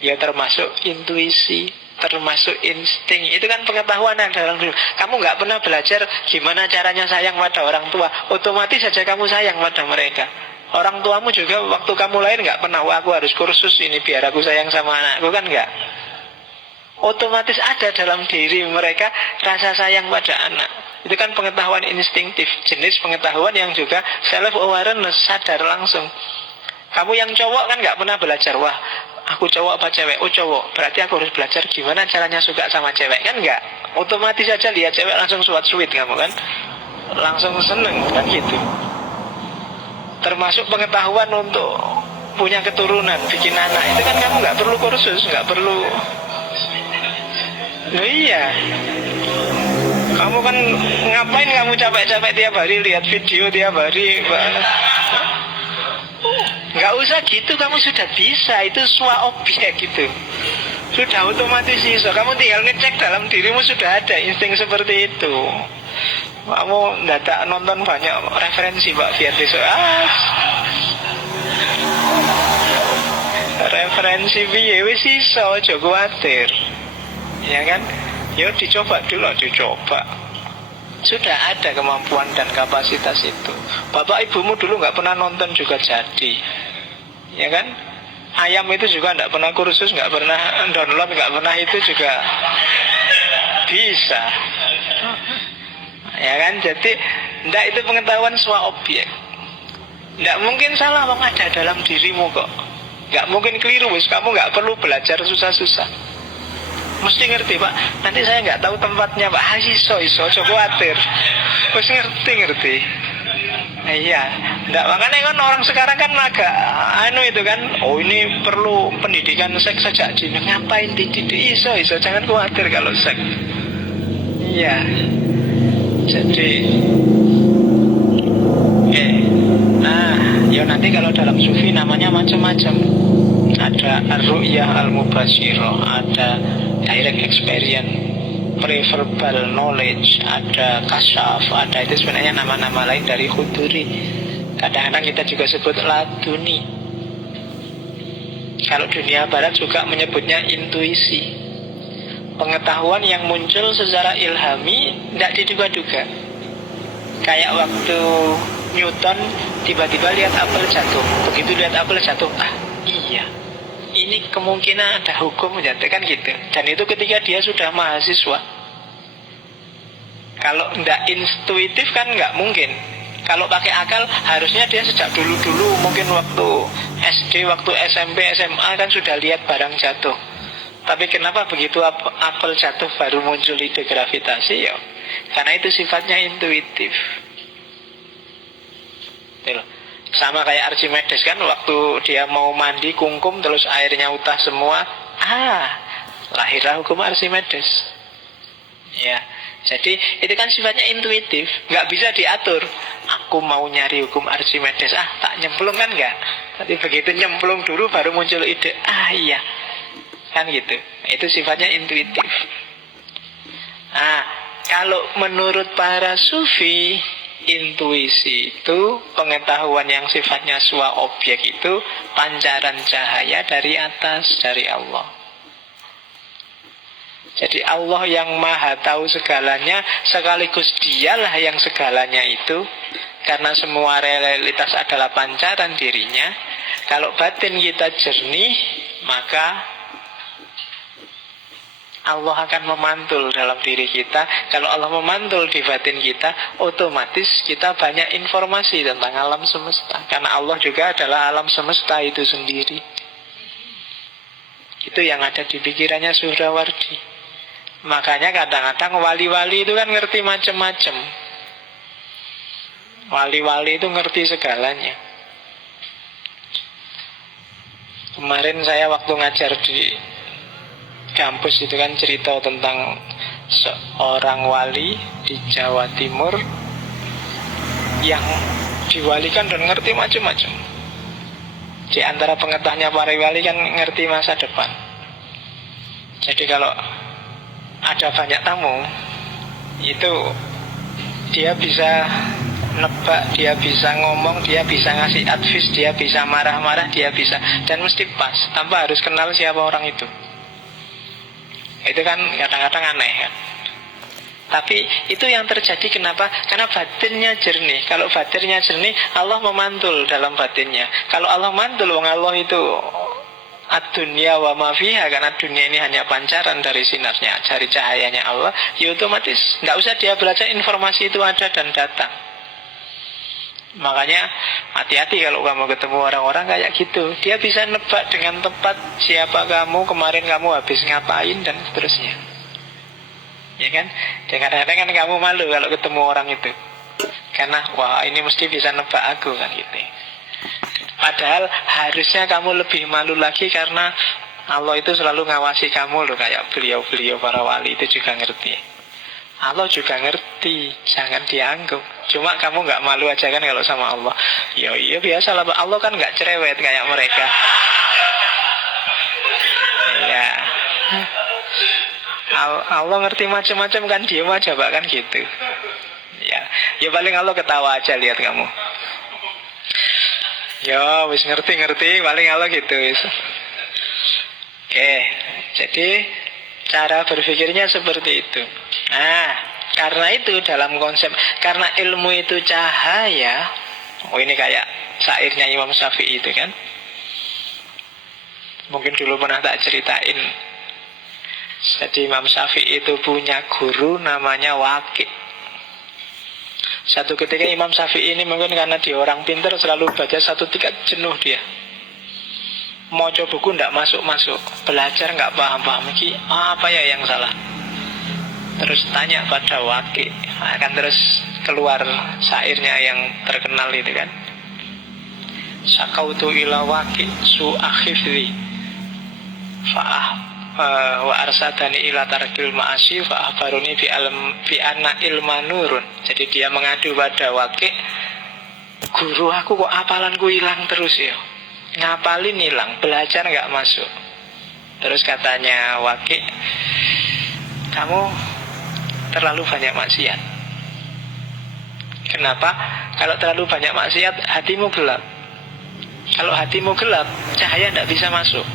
Ya termasuk intuisi, termasuk insting. Itu kan pengetahuan yang dalam diri. Kamu nggak pernah belajar gimana caranya sayang pada orang tua, otomatis saja kamu sayang pada mereka. Orang tuamu juga waktu kamu lahir nggak pernah, wah aku harus kursus ini biar aku sayang sama anakku, kan nggak. Otomatis ada dalam diri mereka rasa sayang pada anak. Itu kan pengetahuan instingtif, jenis pengetahuan yang juga self-awareness, sadar langsung. Kamu yang cowok kan nggak pernah belajar, wah aku cowok apa cewek? Oh cowok, berarti aku harus belajar gimana caranya suka sama cewek, kan nggak? Otomatis saja lihat cewek langsung suat-suit kamu kan, langsung seneng kan gitu. Termasuk pengetahuan untuk punya keturunan, bikin anak, itu kan kamu nggak perlu kursus, nggak perlu. Nah, iya. Kamu kan ngapain kamu capek-capek tiap hari lihat video tiap hari? Nggak usah gitu, kamu sudah bisa. Itu swa objek gitu. Sudah otomatis iso. Kamu tinggal ngecek dalam dirimu sudah ada insting seperti itu. Kamu tidak nonton banyak referensi Pak biar besok referensi piye wis iso, aja kuwatir. Ya kan? Ya dicoba dulu, dicoba. Sudah ada kemampuan dan kapasitas itu. Bapak ibumu dulu nggak pernah nonton juga jadi. Ya kan? Ayam itu juga nggak pernah kursus, nggak pernah download, nggak pernah itu juga bisa. Ya kan, jadi ndak itu pengetahuan sebuah objek. Ndak mungkin salah, wong ada dalam dirimu kok. Nggak mungkin keliru, wis kamu nggak perlu belajar susah-susah. Mesti ngerti, Pak. Nanti saya nggak tahu tempatnya, Pak. Iso, coba khawatir. Wis ngerti. Iya, nggak, makanya kan orang sekarang kan agak itu kan, oh ini perlu pendidikan seks sejak dini. Ngapain dididik? Iso, jangan khawatir kalau seks. Iya. Jadi ya nanti kalau dalam sufi namanya macam-macam. Ada ar-ru'yah al-mubashirah, ada direct experience, preverbal knowledge, ada kasyaf, ada itu sebenarnya nama-nama lain dari khuduri. Kadang-kadang kita juga sebut laduni. Kalau dunia barat juga menyebutnya intuisi, pengetahuan yang muncul secara ilhami, tidak diduga-duga. Kayak waktu Newton tiba-tiba lihat apel jatuh. Begitu lihat apel jatuh, iya, ini kemungkinan ada hukum jatuh, kan gitu. Dan itu ketika dia sudah mahasiswa. Kalau tidak intuitif kan nggak mungkin. Kalau pakai akal harusnya dia sejak dulu-dulu, mungkin waktu SD, waktu SMP, SMA kan sudah lihat barang jatuh. Tapi kenapa begitu apel jatuh baru muncul ide gravitasi? Ya, karena itu sifatnya intuitif. Sama kayak Archimedes kan, waktu dia mau mandi kungkum terus airnya utah semua, lahirlah hukum Archimedes. Ya, jadi itu kan sifatnya intuitif, nggak bisa diatur. Aku mau nyari hukum Archimedes, tak nyemplung kan nggak. Tapi begitu nyemplung dulu baru muncul ide, iya, kan gitu. Itu sifatnya intuitif. Kalau menurut para sufi, intuisi itu pengetahuan yang sifatnya sebuah objek, itu pancaran cahaya dari atas, dari Allah. Jadi Allah yang maha tahu segalanya, sekaligus dialah yang segalanya itu. Karena semua realitas adalah pancaran dirinya. Kalau batin kita jernih, maka Allah akan memantul dalam diri kita. Kalau Allah memantul di batin kita, otomatis kita banyak informasi tentang alam semesta. Karena Allah juga adalah alam semesta itu sendiri. Itu yang ada di pikirannya Suhrawardi. Makanya kadang-kadang wali-wali itu kan ngerti macam-macam. Wali-wali itu ngerti segalanya. Kemarin saya waktu ngajar di kampus itu kan cerita tentang seorang wali di Jawa Timur yang diwalikan dan ngerti macam-macam. Di antara pengetahuannya para wali kan ngerti masa depan. Jadi kalau ada banyak tamu, itu dia bisa nebak, dia bisa ngomong, dia bisa ngasih advice, dia bisa marah-marah, dia bisa, dan mesti pas, tanpa harus kenal siapa orang itu. Itu kan kadang-kadang aneh kan. Tapi itu yang terjadi kenapa? Karena batinnya jernih. Kalau batinnya jernih, Allah memantul dalam batinnya. Kalau Allah mantul, Allah itu ad-dunya wa ma fiha, karena dunia ini hanya pancaran dari sinarnya, dari cahayanya Allah, ya otomatis nggak usah dia belajar, informasi itu ada dan datang. Makanya hati-hati kalau kamu ketemu orang-orang kayak gitu. Dia bisa nebak dengan tepat siapa kamu, kemarin kamu habis ngapain, dan seterusnya. Ya kan? Dan kadang-kadang kan kamu malu kalau ketemu orang itu, karena wah ini mesti bisa nebak aku kan gitu. Padahal harusnya kamu lebih malu lagi, karena Allah itu selalu ngawasi kamu loh. Kayak beliau-beliau para wali itu juga ngerti. Allah juga ngerti, jangan dianggap. Cuma kamu gak malu aja kan kalau sama Allah. Ya iya biasa lah, Allah kan gak cerewet kayak mereka. Ya, Allah ngerti macam-macam kan, diam aja Pak kan gitu. Ya paling Allah ketawa aja lihat kamu. Ya wis ngerti-ngerti, paling Allah gitu wis. Oke, jadi cara berpikirnya seperti itu. Karena itu dalam konsep, karena ilmu itu cahaya. Ini kayak syairnya Imam Syafi'i itu kan. Mungkin dulu pernah tak ceritain. Jadi Imam Syafi'i itu punya guru namanya Waqi'. Satu ketika Imam Syafi'i ini mungkin karena dia orang pintar, selalu baca satu tingkat jenuh dia. Mau coba buku tidak masuk-masuk, belajar nggak paham-paham. Apa ya yang salah? Terus tanya pada Waqi, akan terus keluar syairnya yang terkenal itu kan. Sakautu ila Waqi su'akhifri wa arsadani ila tarkil ma'asi fa akhbaruni bi anna ilma nurun. Jadi dia mengadu pada Waqi, guru aku kok hafalanku hilang terus ya, ngapalin hilang, belajar nggak masuk. Terus katanya Waqi, kamu terlalu banyak maksiat. Kenapa? Kalau terlalu banyak maksiat, hatimu gelap. Kalau hatimu gelap, cahaya tidak bisa masuk.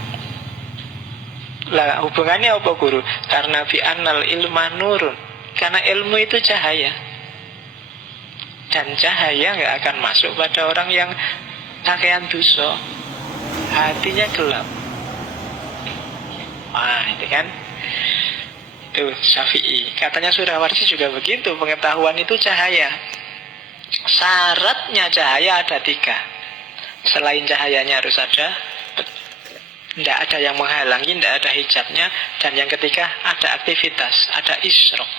Lah hubungannya apa guru? Karena bi annal ilma nurun. Karena ilmu itu cahaya. Dan cahaya nggak akan masuk pada orang yang pakaian dosa, hatinya gelap. Wah, itu kan. Itu Syafi'i. Katanya Surawarsi juga begitu. Pengetahuan itu cahaya. Syaratnya cahaya ada 3. Selain cahayanya harus ada, tidak ada yang menghalangi, tidak ada hijabnya. Dan yang ketiga, ada aktivitas, ada isyrok.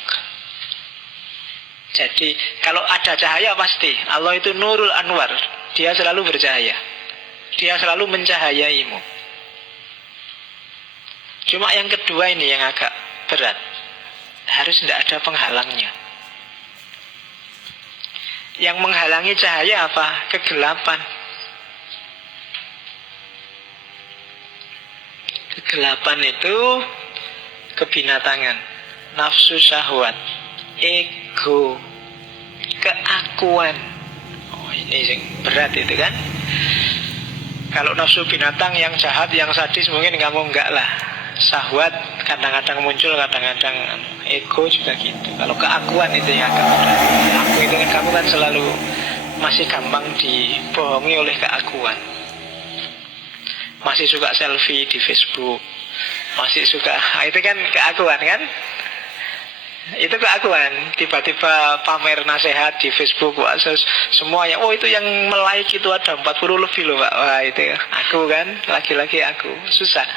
Jadi kalau ada cahaya pasti Allah itu Nurul Anwar. Dia selalu bercahaya, dia selalu mencahayaimu. Cuma yang kedua ini yang agak berat. Harus tidak ada penghalangnya. Yang menghalangi cahaya apa? Kegelapan. Kegelapan itu kebinatangan, nafsu syahwat, ego, keakuan. Oh, ini yang berat itu kan. Kalau nafsu binatang yang jahat, yang sadis mungkin kamu enggak lah. Syahwat kadang-kadang muncul, kadang-kadang ego juga gitu. Kalau keakuan itu yang agak berat. Aku itu kan, kamu kan selalu masih gampang dibohongi oleh keakuan. Masih suka selfie di Facebook, masih suka, itu kan keakuan kan? Itu keakuan. Tiba-tiba pamer nasihat di Facebook, wah, semuanya, oh itu yang like itu ada 40 lebih loh Pak. Wah itu aku kan, laki-laki aku. Susah.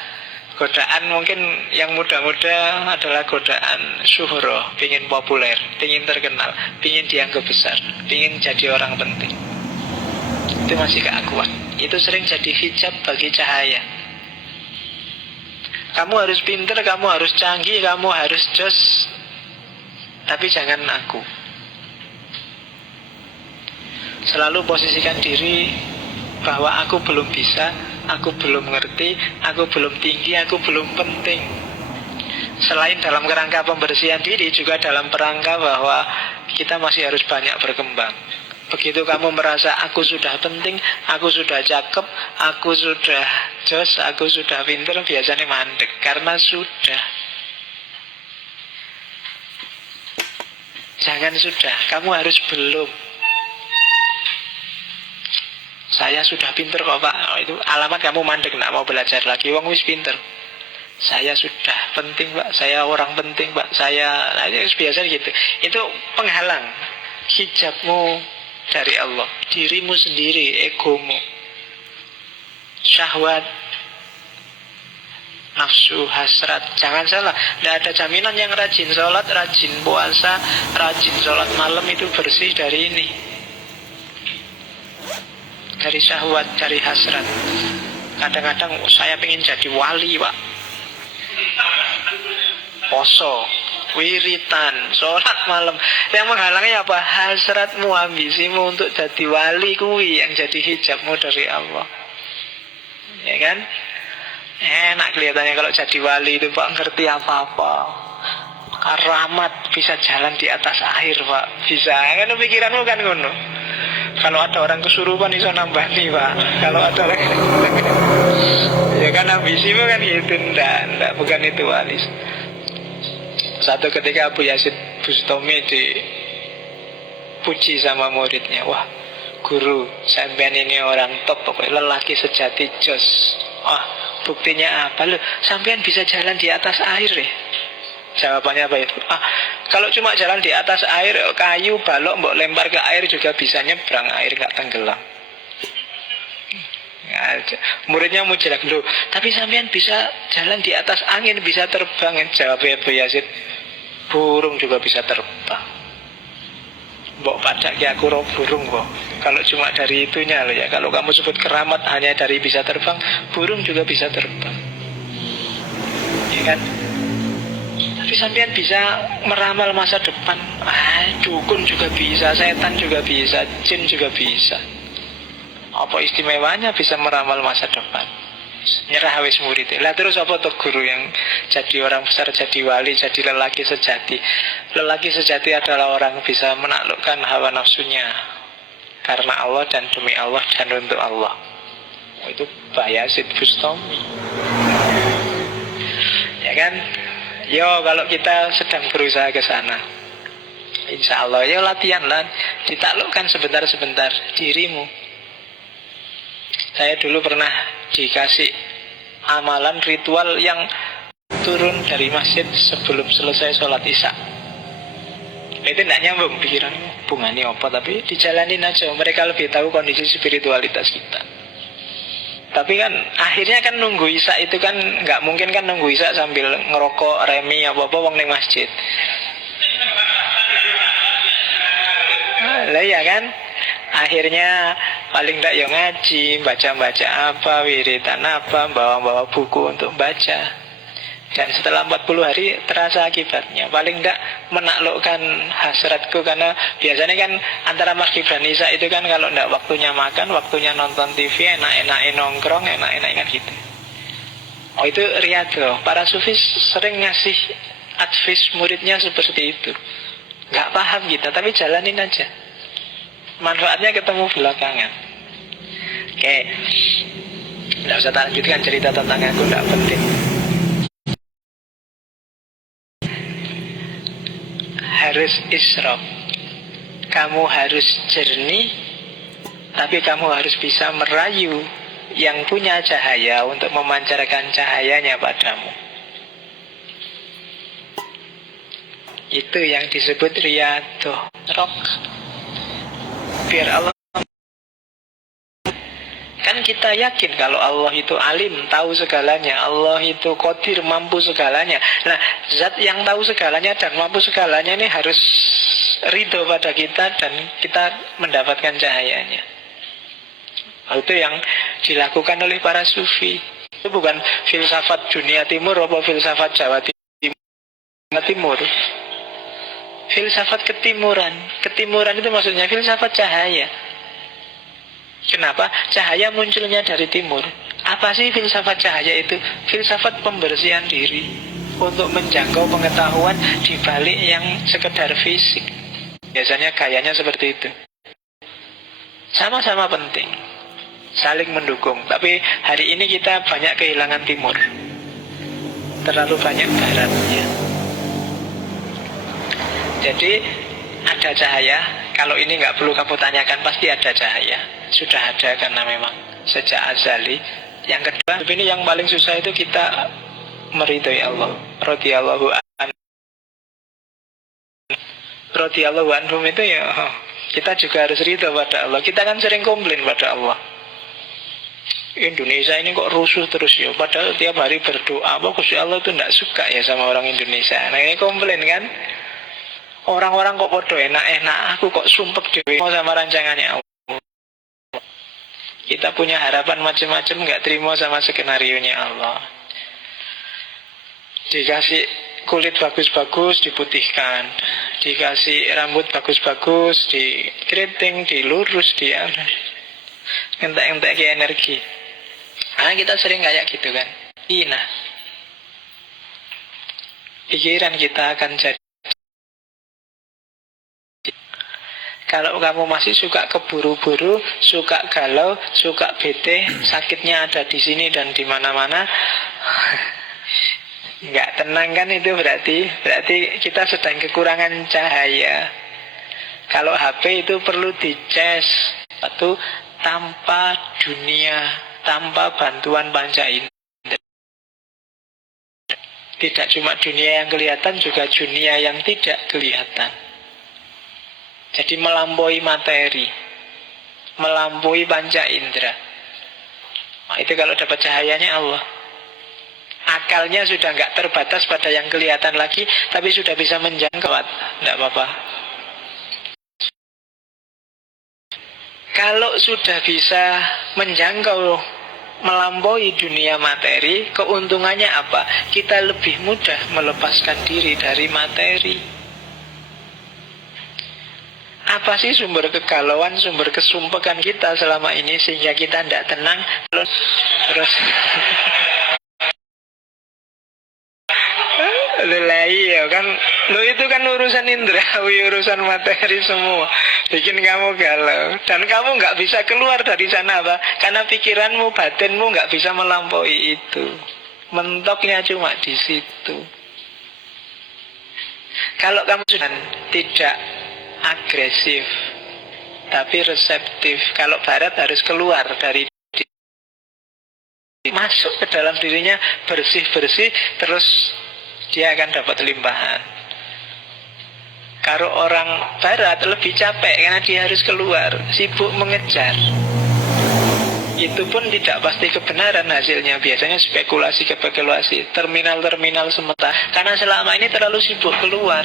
Godaan mungkin yang muda-muda adalah godaan syuhroh, pingin populer, pingin terkenal, pingin dianggap besar, pingin jadi orang penting. Itu masih keakuan. Itu sering jadi hijab bagi cahaya. Kamu harus pinter, kamu harus canggih, kamu harus jos, tapi jangan aku. Selalu posisikan diri bahwa aku belum bisa, aku belum ngerti, aku belum tinggi, aku belum penting. Selain dalam kerangka pembersihan diri, juga dalam kerangka bahwa kita masih harus banyak berkembang. Begitu kamu merasa aku sudah penting, aku sudah cakep, aku sudah jos, aku sudah pinter, biasanya mandek. Karena sudah. Jangan sudah, kamu harus belum. Saya sudah pinter kok Pak. Oh, itu alamat kamu mandek, tidak mau belajar lagi. Wong wis pinter. Saya sudah penting Pak, saya orang penting Pak, saya, nah, itu biasa gitu. Itu penghalang hijabmu dari Allah, dirimu sendiri, egomu, syahwat, nafsu, hasrat. Jangan salah, tidak ada jaminan yang rajin sholat, rajin puasa, rajin sholat malam itu bersih dari ini, dari syahwat, dari hasrat. Kadang-kadang saya pengen jadi wali Pak, poso, wiritan, sholat malam. Yang menghalangi apa? Hasratmu, ambisimu untuk jadi wali, kuwi yang jadi hijabmu dari Allah. Ya kan? Enak kelihatannya kalau jadi wali itu Pak, ngerti apa-apa, karamat, bisa jalan di atas air Pak, bisa kan, pikiranmu kan ngono. Kalau ada orang kesurupan bisa nambah nih Pak. Kalau ada orang ya kan ambisimu kan gitu. Nggak, bukan itu wali. Satu ketika Abu Yazid Bustami dipuji sama muridnya. Wah guru, sampean ini orang top, pokoknya lelaki sejati jos. Wah buktinya apa? Loh, sampean bisa jalan di atas air ya? Jawabannya apa itu? Kalau cuma jalan di atas air, kayu, balok, mbok lempar ke air juga bisa nyebrang, air nggak tenggelam. Muridnya mujalak, loh, tapi sampean bisa jalan di atas angin, bisa terbang. Jawabnya Bu Yazid, burung juga bisa terbang. Mbok padak ya aku roh burung kok. Kalau cuma dari itunya loh ya. Kalau kamu sebut keramat hanya dari bisa terbang, burung juga bisa terbang. Ya kan? Tapi sampean bisa meramal masa depan. Dukun juga bisa, setan juga bisa, jin juga bisa. Apa istimewanya bisa meramal masa depan? Nyerah wis murid. Lah terus apa tuh guru yang jadi orang besar, jadi wali, jadi lelaki sejati? Lelaki sejati adalah orang bisa menaklukkan hawa nafsunya karena Allah dan demi Allah dan untuk Allah. Itu Bayazid Bustami. Ya kan? Yo, kalau kita sedang berusaha ke sana, insya Allah, yo latihanlah, ditaklukkan sebentar-sebentar dirimu. Saya dulu pernah dikasih amalan ritual yang turun dari masjid sebelum selesai sholat isya. Itu tidak nyambung pikiran, bungani apa, tapi dijalanin aja. Mereka lebih tahu kondisi spiritualitas kita. Tapi kan akhirnya kan nunggu isya itu kan nggak mungkin kan nunggu isya sambil ngerokok, remi apa-apa wong ning masjid. Lah ya kan? Akhirnya paling tak ya ngaji, baca-baca apa, wiridan apa, bawa-bawa buku untuk baca. Dan setelah 40 hari terasa akibatnya. Paling tak menaklukkan hasratku. Karena biasanya kan antara maghrib dan isya itu kan kalau tidak waktunya makan, waktunya nonton TV, enak-enak nongkrong, enak-enak kan gitu. Oh itu riyadhah. Para sufi sering ngasih advice muridnya seperti itu. Gak paham kita, tapi jalanin aja. Manfaatnya ketemu belakangan. Oke, tidak usah lanjutkan cerita tentang aku, tidak penting. Harus isyraq. Kamu harus jernih, tapi kamu harus bisa merayu yang punya cahaya untuk memancarkan cahayanya padamu. Itu yang disebut riyadhah. Biar Allah. Kan kita yakin kalau Allah itu alim, tahu segalanya. Allah itu qadir, mampu segalanya. Nah, zat yang tahu segalanya dan mampu segalanya ini harus ridho pada kita dan kita mendapatkan cahayanya. Itu yang dilakukan oleh para sufi. Itu bukan filsafat dunia timur atau filsafat Jawa timur. Filsafat ketimuran. Ketimuran itu maksudnya filsafat cahaya. Kenapa? Cahaya munculnya dari timur. Apa sih filsafat cahaya itu? Filsafat pembersihan diri untuk menjangkau pengetahuan di balik yang sekedar fisik. Biasanya gayanya seperti itu. Sama-sama penting, saling mendukung. Tapi hari ini kita banyak kehilangan timur, terlalu banyak baratnya. Jadi ada cahaya. Kalau ini nggak perlu kamu tanyakan, pasti ada cahaya. Sudah ada karena memang sejak azali. Yang kedua, ini yang paling susah itu kita meridhoi Allah. Radhiyallahu anhum itu ya, kita juga harus ridho pada Allah. Kita kan sering komplain pada Allah. Indonesia ini kok rusuh terus ya. Padahal tiap hari berdoa, apa Gusti Allah itu tidak suka ya sama orang Indonesia. Nah ini komplain kan. Orang-orang kok podo enak-enak, aku kok sumpek dewe sama rancangannya Allah. Kita punya harapan macam-macam, nggak terima sama skenario-nya Allah. Dikasih kulit bagus-bagus, diputihkan. Dikasih rambut bagus-bagus, dikeriting, dilurus, entek-entek energi. Nah kita sering kayak gitu kan. Nah, pikiran kita akan jadi. Kalau kamu masih suka keburu-buru, suka galau, suka bete, sakitnya ada di sini dan di mana-mana, nggak tenang kan itu berarti kita sedang kekurangan cahaya. Kalau HP itu perlu dicas, itu tanpa dunia, tanpa bantuan panca indera. Tidak cuma dunia yang kelihatan, juga dunia yang tidak kelihatan. Jadi melampaui materi, melampaui panca indera. Nah, itu kalau dapat cahayanya Allah. Akalnya sudah nggak terbatas pada yang kelihatan lagi, tapi sudah bisa menjangkau. Tidak apa-apa. Kalau sudah bisa menjangkau, melampaui dunia materi, keuntungannya apa? Kita lebih mudah melepaskan diri dari materi. Apa sih sumber kegalauan, sumber kesumpekan kita selama ini sehingga kita tidak tenang? Terus iya kan, itu kan urusan indrawi, urusan materi semua, bikin kamu galau dan kamu nggak bisa keluar dari sana, apa? Karena pikiranmu, batinmu nggak bisa melampaui itu. Mentoknya cuma di situ. Kalau kamu sudah tidak agresif tapi reseptif, kalau barat harus keluar dari masuk ke dalam dirinya, bersih-bersih, terus dia akan dapat limpahan. Kalau orang barat lebih capek karena dia harus keluar, sibuk mengejar. Itu pun tidak pasti kebenaran hasilnya. Biasanya spekulasi, terminal-terminal sementara. Karena selama ini terlalu sibuk keluar,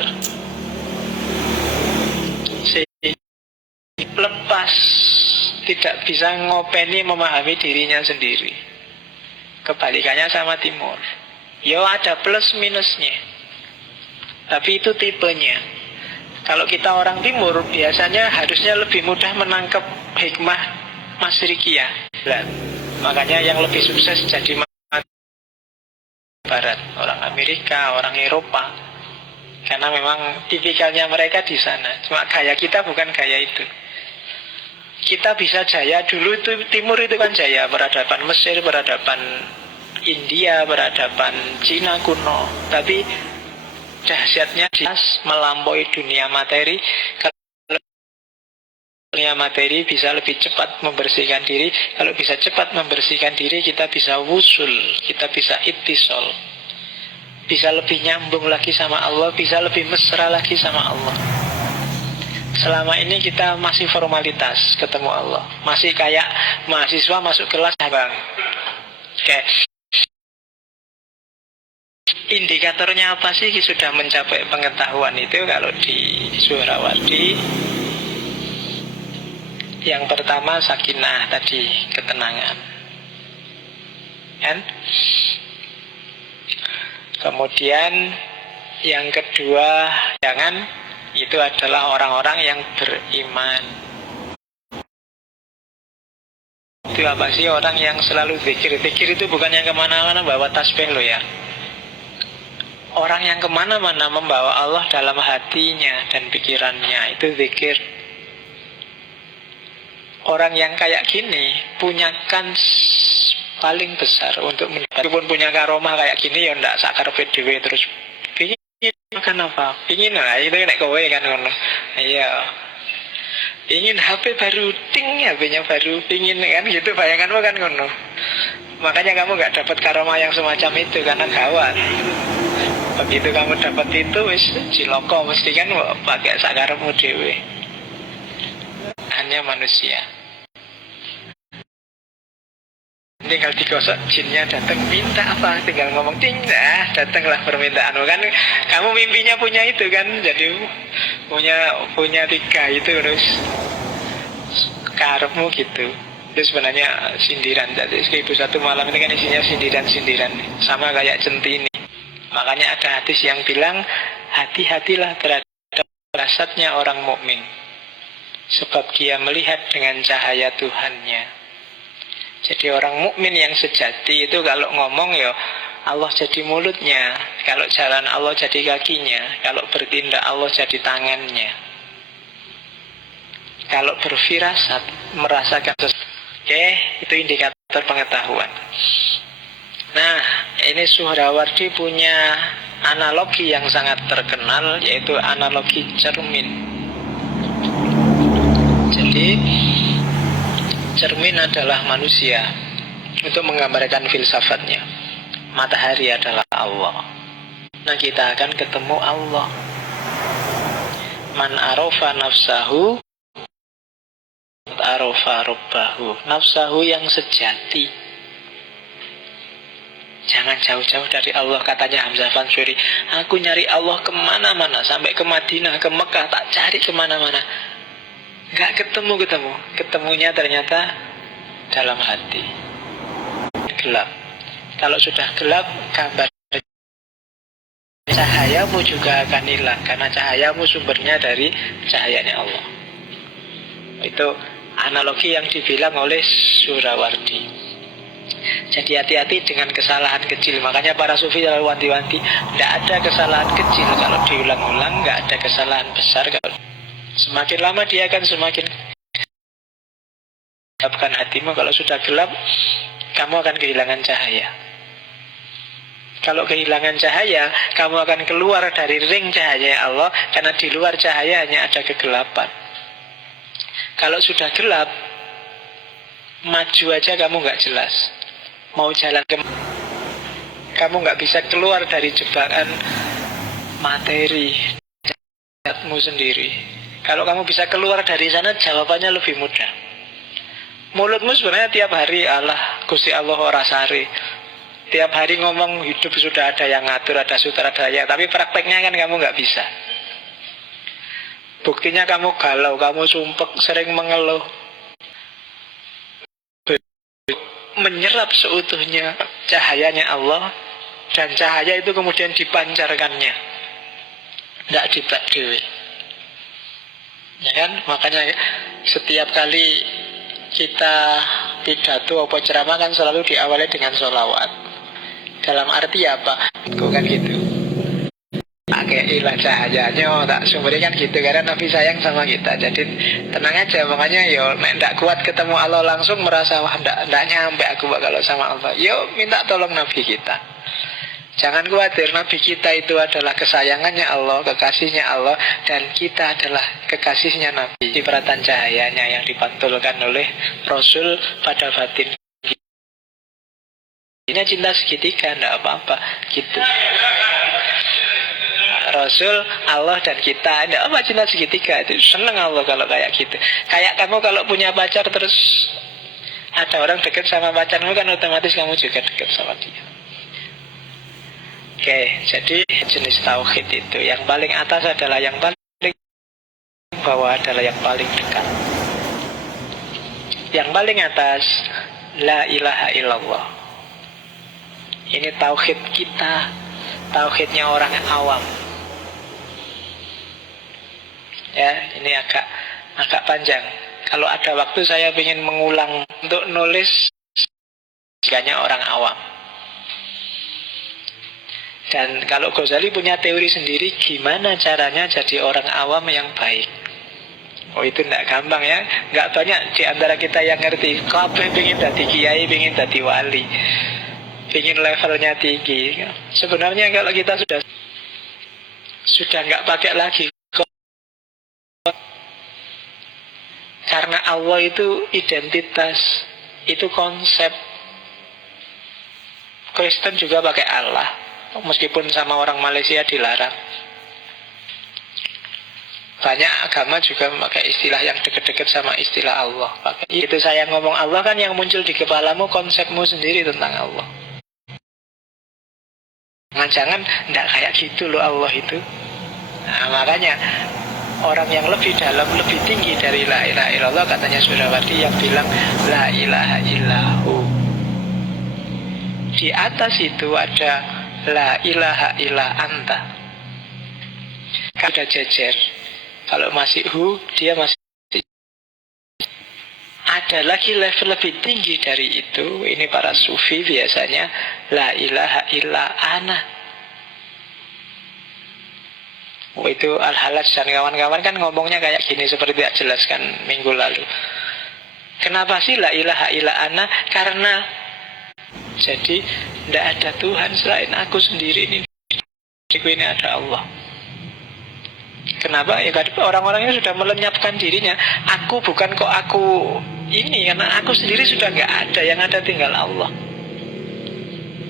lepas, tidak bisa ngopeni, memahami dirinya sendiri. Kebalikannya sama timur. Ya ada plus minusnya, tapi itu tipenya. Kalau kita orang timur, biasanya harusnya lebih mudah menangkap hikmah Masyriqiyah. Makanya yang lebih sukses jadi barat, orang Amerika, orang Eropa, karena memang tipikalnya mereka di sana. Cuma gaya kita bukan gaya itu. Kita bisa jaya dulu, itu timur itu kan jaya, peradaban Mesir, peradaban India, peradaban Cina kuno. Tapi dahsyatnya jelas melampaui dunia materi. Kalau dunia materi bisa lebih cepat membersihkan diri. Kalau bisa cepat membersihkan diri, kita bisa wusul, kita bisa ittisol, bisa lebih nyambung lagi sama Allah, bisa lebih mesra lagi sama Allah. Selama ini kita masih formalitas ketemu Allah, masih kayak mahasiswa masuk kelas, bang. Kayak indikatornya apa sih sudah mencapai pengetahuan itu? Kalau di Suhrawardi, yang pertama sakinah tadi, ketenangan, kan? Kemudian yang kedua, jangan, itu adalah orang-orang yang beriman. Itu apa sih? Orang yang selalu zikir. Zikir itu bukan yang kemana-mana bawa tasbih loh ya. Orang yang kemana-mana membawa Allah dalam hatinya dan pikirannya, itu zikir. Orang yang kayak gini punya kans paling besar untuk mendapat. Pun punya karomah kayak gini, ya ndak sakar PDW terus pingin makan apa? Pingin lah, itu nek kowe kan ngono. Iya. Ingin HP baru, ting, HP-nya baru, pingin kan gitu, bayanganmu kan ngono. Makanya kamu gak dapat karomah yang semacam itu, karena gawat. Begitu kamu dapat itu, wis ciloko, mesti kan pakai sakaremu dewe. Hanya manusia. Tinggal digosok, jinnya datang minta apa, tinggal ngomong ting, datanglah permintaanmu kan. Kamu mimpinya punya itu kan, jadi punya 3 itu, terus karepmu gitu. Itu sebenarnya sindiran. Jadi 1001 malam ini kan isinya sindiran-sindiran, sama kayak centini. Makanya ada hadis yang bilang, hati-hatilah terhadap firasatnya orang mukmin, sebab dia melihat dengan cahaya Tuhannya. Jadi orang mukmin yang sejati itu kalau ngomong ya Allah jadi mulutnya, kalau jalan Allah jadi kakinya, kalau bertindak Allah jadi tangannya. Kalau berfirasat, merasakan sesuatu. Oke, itu indikator pengetahuan. Nah, ini Suhrawardi punya analogi yang sangat terkenal, yaitu analogi cermin. Jadi cermin adalah manusia. Untuk menggambarkan filsafatnya, matahari adalah Allah. Nah, kita akan ketemu Allah. Man arofa nafsahu arofa robbahu. Nafsahu yang sejati. Jangan jauh-jauh dari Allah, katanya Hamzah Fansuri. Aku nyari Allah kemana-mana, sampai ke Madinah, ke Mekah, tak cari kemana-mana, gak ketemu-ketemu. Ketemunya ternyata dalam hati. Gelap. Kalau sudah gelap, gambar cahayamu juga akan hilang, karena cahayamu sumbernya dari cahayanya Allah. Itu analogi yang dibilang oleh Surawardi. Jadi hati-hati dengan kesalahan kecil. Makanya para sufi selalu wanti-wanti, tidak ada kesalahan kecil kalau diulang-ulang, tidak ada kesalahan besar. Semakin lama dia akan semakin gelapkan hatimu. Kalau sudah gelap, kamu akan kehilangan cahaya. Kalau kehilangan cahaya, kamu akan keluar dari ring cahaya Allah, karena di luar cahaya hanya ada kegelapan. Kalau sudah gelap, maju aja kamu nggak jelas. Mau jalan kamu nggak bisa keluar dari jebakan materi mu sendiri. Kalau kamu bisa keluar dari sana, jawabannya lebih mudah. Mulutmu sebenarnya tiap hari Allah, Gusti Allah ora sare. Tiap hari ngomong hidup sudah ada yang ngatur, ada sutradara, tapi prakteknya kan kamu nggak bisa. Buktinya kamu galau, kamu sumpek, sering mengeluh. Menyerap seutuhnya cahayanya Allah, dan cahaya itu kemudian dipancarkannya, tidak dibak dewe. Ya kan? Makanya setiap kali kita pidato atau ceramah kan selalu diawali dengan sholawat. Dalam arti apa? Kan gitu. Pakai ilah cahayanya, tak sumbernya kan gitu. Karena Nabi sayang sama kita. Jadi tenang aja. Makanya yo, tidak kuat ketemu Allah langsung, merasa wah tidak nyampe aku kalau sama Allah. Yo minta tolong Nabi kita. Jangan khawatir, Nabi kita itu adalah kesayangannya Allah, kekasihnya Allah, dan kita adalah kekasihnya Nabi. Cipratan cahayanya yang dipantulkan oleh Rasul pada batin. Ini cinta segitiga, tidak apa-apa gitu. Rasul, Allah, dan kita, tidak apa cinta segitiga. Itu seneng Allah kalau kayak gitu. Kayak kamu kalau punya pacar terus ada orang dekat sama pacarmu, kan otomatis kamu juga dekat sama dia. Oke, jadi jenis tauhid itu yang paling atas adalah yang paling bawah adalah yang paling dekat. Yang paling atas, la ilaha illallah. Ini tauhid kita, tauhidnya orang awam. Ya, ini agak panjang. Kalau ada waktu saya ingin mengulang untuk nulis banyak orang awam. Dan kalau Ghazali punya teori sendiri gimana caranya jadi orang awam yang baik. Oh, itu tidak gampang ya. Nggak banyak di antara kita yang ngerti. Kabeh pengen jadi kiai, pengen jadi wali, pengen levelnya tinggi. Sebenarnya kalau kita sudah nggak pakai lagi, karena Allah itu identitas, itu konsep. Kristen juga pakai Allah, meskipun sama orang Malaysia dilarang. Banyak agama juga memakai istilah yang dekat-dekat sama istilah Allah. Itu saya ngomong Allah kan yang muncul di kepalamu konsepmu sendiri tentang Allah. Jangan tidak kayak gitu loh Allah itu. Nah, makanya orang yang lebih dalam, lebih tinggi dari la ilaha illallah, katanya Surawardi yang bilang la ilaha illahu. Di atas itu ada la ilaha illa anta. Ada jejer. Kalau masih hu, dia masih ada lagi level lebih tinggi dari itu. Ini para sufi biasanya la ilaha illa ana. Oh, itu Al-Halaj dan kawan-kawan kan ngomongnya kayak gini, seperti tidak jelaskan minggu lalu. Kenapa sih la ilaha illa ana? Karena jadi tidak ada Tuhan selain aku sendiri ini. Ini ada Allah. Kenapa? Ya orang-orangnya sudah melenyapkan dirinya. Aku bukan kok aku ini, karena aku sendiri sudah nggak ada. Yang ada tinggal Allah.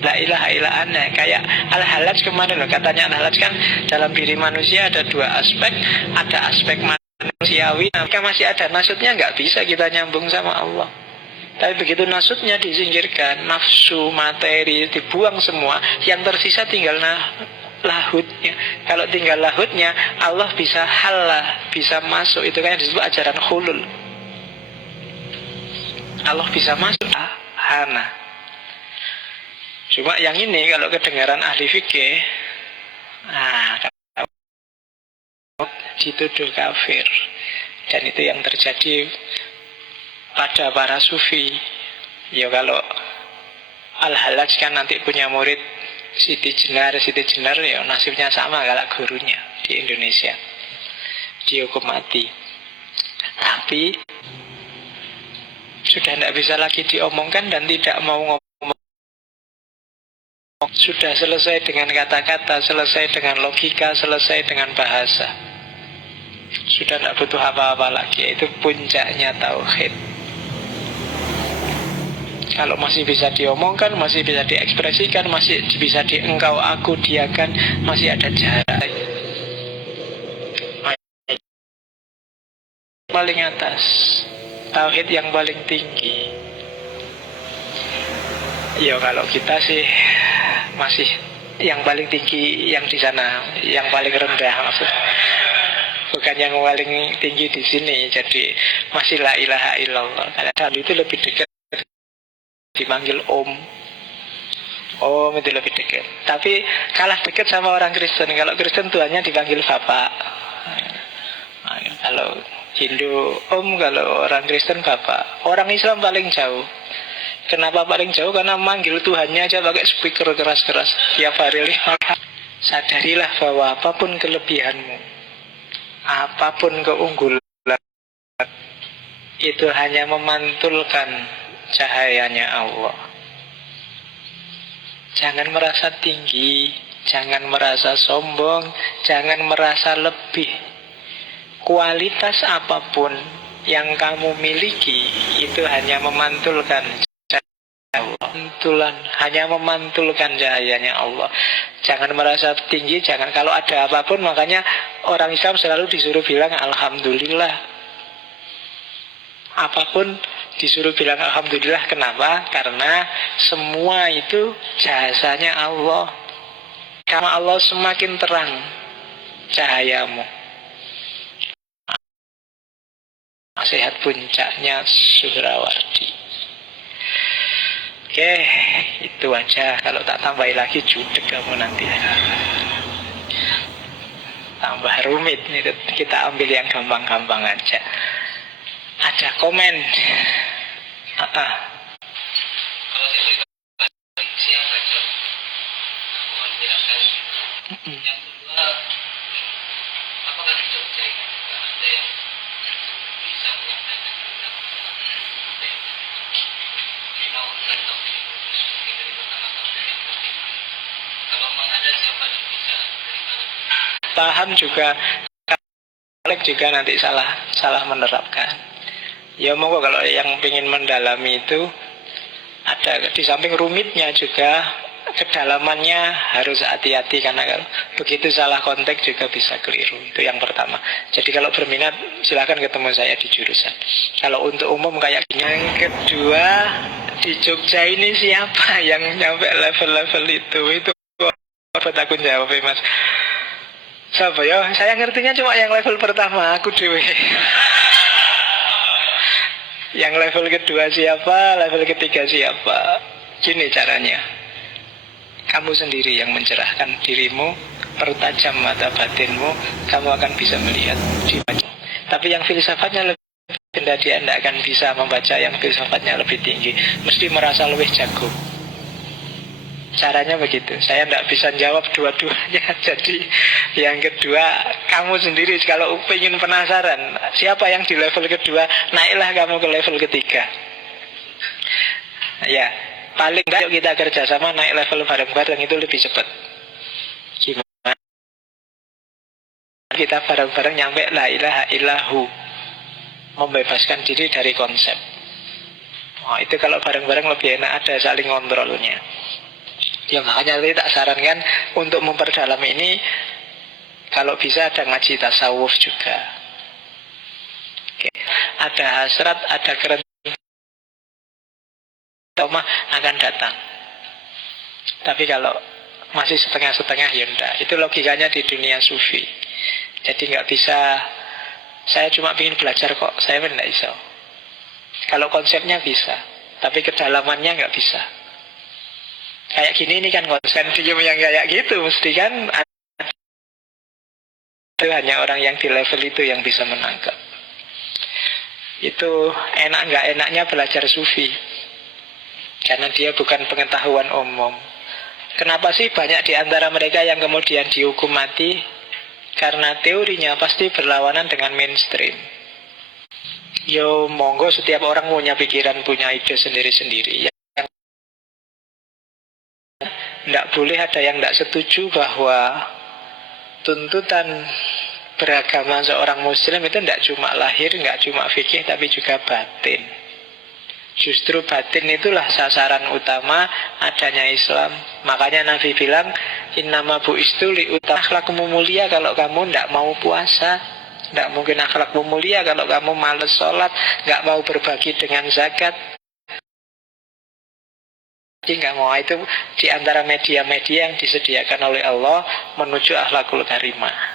La ilaha illa ana. Kayak Al-Halaj kemarin loh, katanya Al-Halaj kan dalam diri manusia ada dua aspek. Ada aspek manusiawi, maka masih ada nasutnya, nggak bisa kita nyambung sama Allah. Tapi begitu nasutnya disingkirkan, nafsu, materi dibuang semua, yang tersisa tinggal lahutnya. Kalau tinggal lahutnya, Allah bisa halah, bisa masuk. Itu kan yang disebut ajaran khulul. Allah bisa masuk hana. Cuma yang ini kalau kedengaran ahli fikih, dituduh kafir. Dan itu yang terjadi pada para sufi. Ya kalau Al-Halaj kan nanti punya murid Siti Jenar ya nasibnya sama kayak gurunya di Indonesia, dihukum mati. Tapi sudah tidak bisa lagi diomongkan dan tidak mau ngomong. Sudah selesai dengan kata-kata, selesai dengan logika, selesai dengan bahasa. Sudah tidak butuh apa-apa lagi. Itu puncaknya tauhid. Kalau masih bisa diomongkan, masih bisa diekspresikan, masih bisa diengkau, aku, diakan, masih ada jarak. Paling atas, tauhid yang paling tinggi. Ya kalau kita sih masih yang paling tinggi yang di sana, yang paling rendah maksud. Bukan yang paling tinggi di sini. Jadi masih la ilaha illallah. Karena itu lebih dekat dipanggil Om itu lebih dekat. Tapi kalah dekat sama orang Kristen. Kalau Kristen Tuhannya dipanggil Bapak. Kalau Hindu Om, kalau orang Kristen Bapak. Orang Islam paling jauh. Kenapa paling jauh? Karena manggil Tuhannya aja pakai speaker keras-keras tiap hari 5 kali. Sadarilah bahwa apapun kelebihanmu, apapun keunggulan, itu hanya memantulkan cahayanya Allah. Jangan merasa tinggi, jangan merasa sombong, jangan merasa lebih. Kualitas apapun yang kamu miliki itu hanya memantulkan hanya memantulkan cahayanya Allah. Jangan merasa tinggi, jangan. Kalau ada apapun, makanya orang Islam selalu disuruh bilang alhamdulillah. Apapun disuruh bilang alhamdulillah. Kenapa? Karena semua itu jasanya Allah. Karena Allah semakin terang cahayamu. Nasihat puncaknya Suhrawardi. Oke, itu aja. Kalau tak tambahin lagi judek kamu nanti. Tambah rumit. Kita ambil yang gampang-gampang aja. Ada komen. Kalau siang baca mohon jelaskan. Yang kedua, apakah di Jogja ada yang bisa menyampaikan tentang lima urusan tauhid khusus mungkin dari pertama sampai yang kelima. Kalau memang ada siapa yang bisa dari mana? Paham juga, Kalik juga nanti salah menerapkan. Ya monggo kalau yang ingin mendalami itu ada di samping rumitnya juga kedalamannya harus hati-hati karena kalau begitu salah konteks juga bisa keliru. Itu yang pertama. Jadi kalau berminat silakan ketemu saya di jurusan. Kalau untuk umum kayak gini. Yang kedua, di Jogja ini siapa yang nyampe level-level itu? Itu buat aku jawab Mas. Siapa ya? Saya ngertinya cuma yang level pertama, aku dewe. Yang level kedua siapa, level ketiga siapa. Gini caranya. Kamu sendiri yang mencerahkan dirimu, pertajam mata batinmu, kamu akan bisa melihat di wajah. Tapi yang filsafatnya lebih rendah, dia tidak akan bisa membaca yang filsafatnya lebih tinggi. Mesti merasa lebih jago. Caranya begitu. Saya tidak bisa jawab dua-duanya. Jadi yang kedua, kamu sendiri kalau ingin penasaran siapa yang di level kedua, naiklah kamu ke level ketiga. Ya, paling tidak kita kerjasama naik level bareng-bareng, itu lebih cepat. Gimana? Kita bareng-bareng nyampe la ilaha illahu, membebaskan diri dari konsep. Oh, itu kalau bareng-bareng lebih enak, ada saling kontrolnya. Ya makanya tadi tak sarankan untuk memperdalam ini, kalau bisa ada ngaji tasawuf juga. Oke. Ada hasrat, ada kerendahan, akan datang. Tapi kalau masih setengah-setengah ya enggak. Itu logikanya di dunia sufi. Jadi nggak bisa, saya cuma ingin belajar kok, saya enggak bisa. Kalau konsepnya bisa, tapi kedalamannya nggak bisa. Kayak gini ini kan konsep diem yang kayak gitu, mesti kan itu hanya orang yang di level itu yang bisa menangkap. Itu enak nggak enaknya belajar sufi, karena dia bukan pengetahuan umum. Kenapa sih banyak di antara mereka yang kemudian dihukum mati? Karena teorinya pasti berlawanan dengan mainstream. Yo monggo, setiap orang punya pikiran, punya ide sendiri-sendiri. Tidak boleh ada yang tidak setuju bahwa tuntutan beragama seorang muslim itu tidak cuma lahir, tidak cuma fikih, tapi juga batin. Justru batin itulah sasaran utama adanya Islam. Makanya Nabi bilang, innama bu'istu li'utam. Akhlakmu mulia kalau kamu tidak mau puasa. Tidak mungkin akhlakmu mulia kalau kamu malas sholat, nggak mau berbagi dengan zakat. Jadi nggak mau. Itu di antara media-media yang disediakan oleh Allah menuju akhlakul karimah.